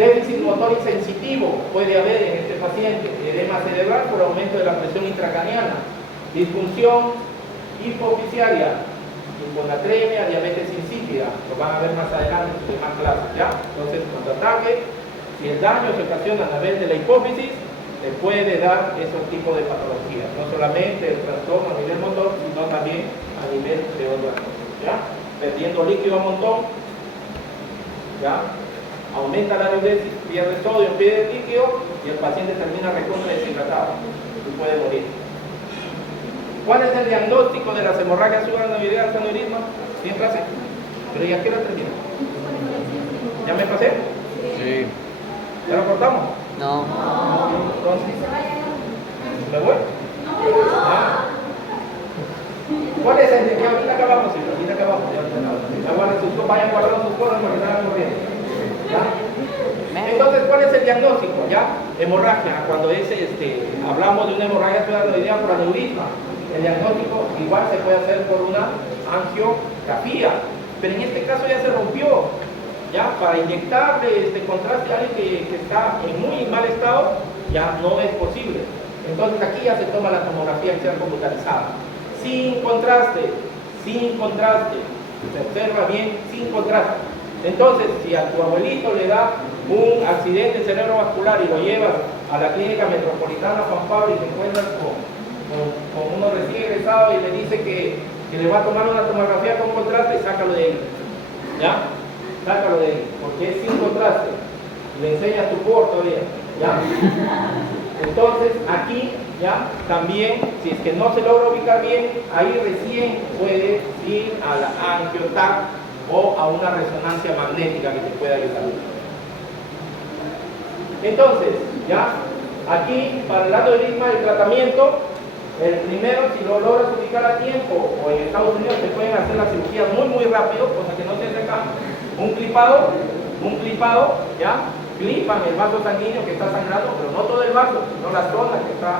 Déficit motor insensitivo puede haber en este paciente, edema cerebral por aumento de la presión intracraneana, disfunción hipofisiaria, hiponatremia, diabetes insípida, lo van a ver más adelante en más clases, ¿ya? Entonces, cuando ataque, si el daño se ocasiona a nivel de la hipófisis, le puede dar esos tipos de patologías, no solamente el trastorno a nivel motor, sino también a nivel de órganos, ¿ya? Perdiendo líquido a montón, ¿ya? Aumenta la diuresis, pierde sodio, pierde líquido y el paciente termina recontra deshidratado y puede morir. ¿Cuál es el diagnóstico de las hemorragias subarachnoideales aneurisma? Siempre hace. Pero ¿ya qué hora termina? ¿Ya me pasé? Sí. ¿Ya lo cortamos? No. Entonces, ¿me voy? Ah. ¿Cuál es el de que ahorita acabamos? Sí, ahorita acabamos. Vayan guardando sus cosas para que salgan corriendo. ¿Ya? Entonces, ¿cuál es el diagnóstico? ¿Ya? Hemorragia, cuando es, hablamos de una hemorragia subarachnoidea por aneurisma, el diagnóstico igual se puede hacer por una angiografía, pero en este caso ya se rompió, ¿ya? Para inyectarle contraste a alguien que está en muy mal estado, ya no es posible. Entonces aquí ya se toma la tomografía axial computarizada, sin contraste, se observa bien, sin contraste. Entonces, si a tu abuelito le da un accidente cerebrovascular y lo llevas a la clínica metropolitana Juan Pablo y te encuentras con uno recién egresado y le dice que le va a tomar una tomografía con contraste, sácalo de ahí, ¿ya? Sácalo de ahí, porque es sin contraste. Le enseñas tu por todavía, ¿ya? Entonces, aquí, ¿ya? También, si es que no se logra ubicar bien, ahí recién puede ir a la angiotac o a una resonancia magnética que te pueda ayudar. Entonces, ¿ya? Aquí, para el aneurisma, el tratamiento, el primero, si lo logras ubicar a tiempo, o en Estados Unidos se pueden hacer las cirugías muy rápido, cosa que no se hace acá. Un clipado, ¿ya? Clipan el vaso sanguíneo que está sangrando, pero no todo el vaso, sino la zona que está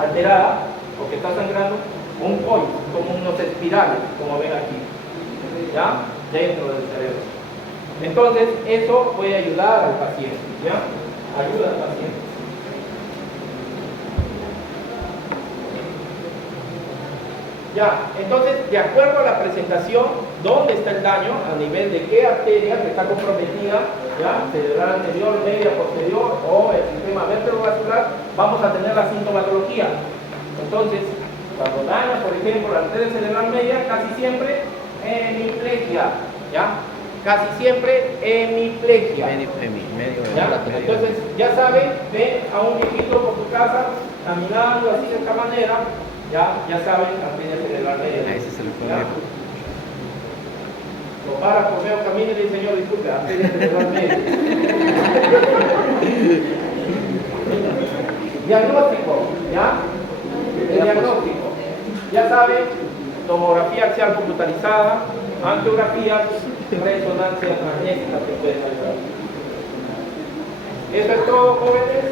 alterada o que está sangrando. Un coil, como unos espirales, como ven aquí, ¿ya? Dentro del cerebro. Entonces, eso puede ayudar al paciente, ¿ya? Ayuda al paciente. Ya, entonces, de acuerdo a la presentación, ¿dónde está el daño? A nivel de qué arteria que está comprometida, ¿ya? Cerebral anterior, media, posterior o el sistema vertebrovascular, vamos a tener la sintomatología. Entonces, cuando daña, por ejemplo, la arteria cerebral media, casi siempre hemiplegia, ¿ya? Casi siempre hemiplegia. ¿Ya? Entonces, ya saben, ven a un viejito por tu casa caminando así de esta manera. Ya saben, arteria cerebral media. Ese es el problema. Lo para por medio camino y le dice, señor, disculpe, arteria cerebral media. Diagnóstico, ¿ya? El diagnóstico. Ya saben, tomografía axial computarizada, angiografía, resonancia magnética que pueden ayudar. Eso es todo, jóvenes.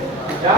¿Ya?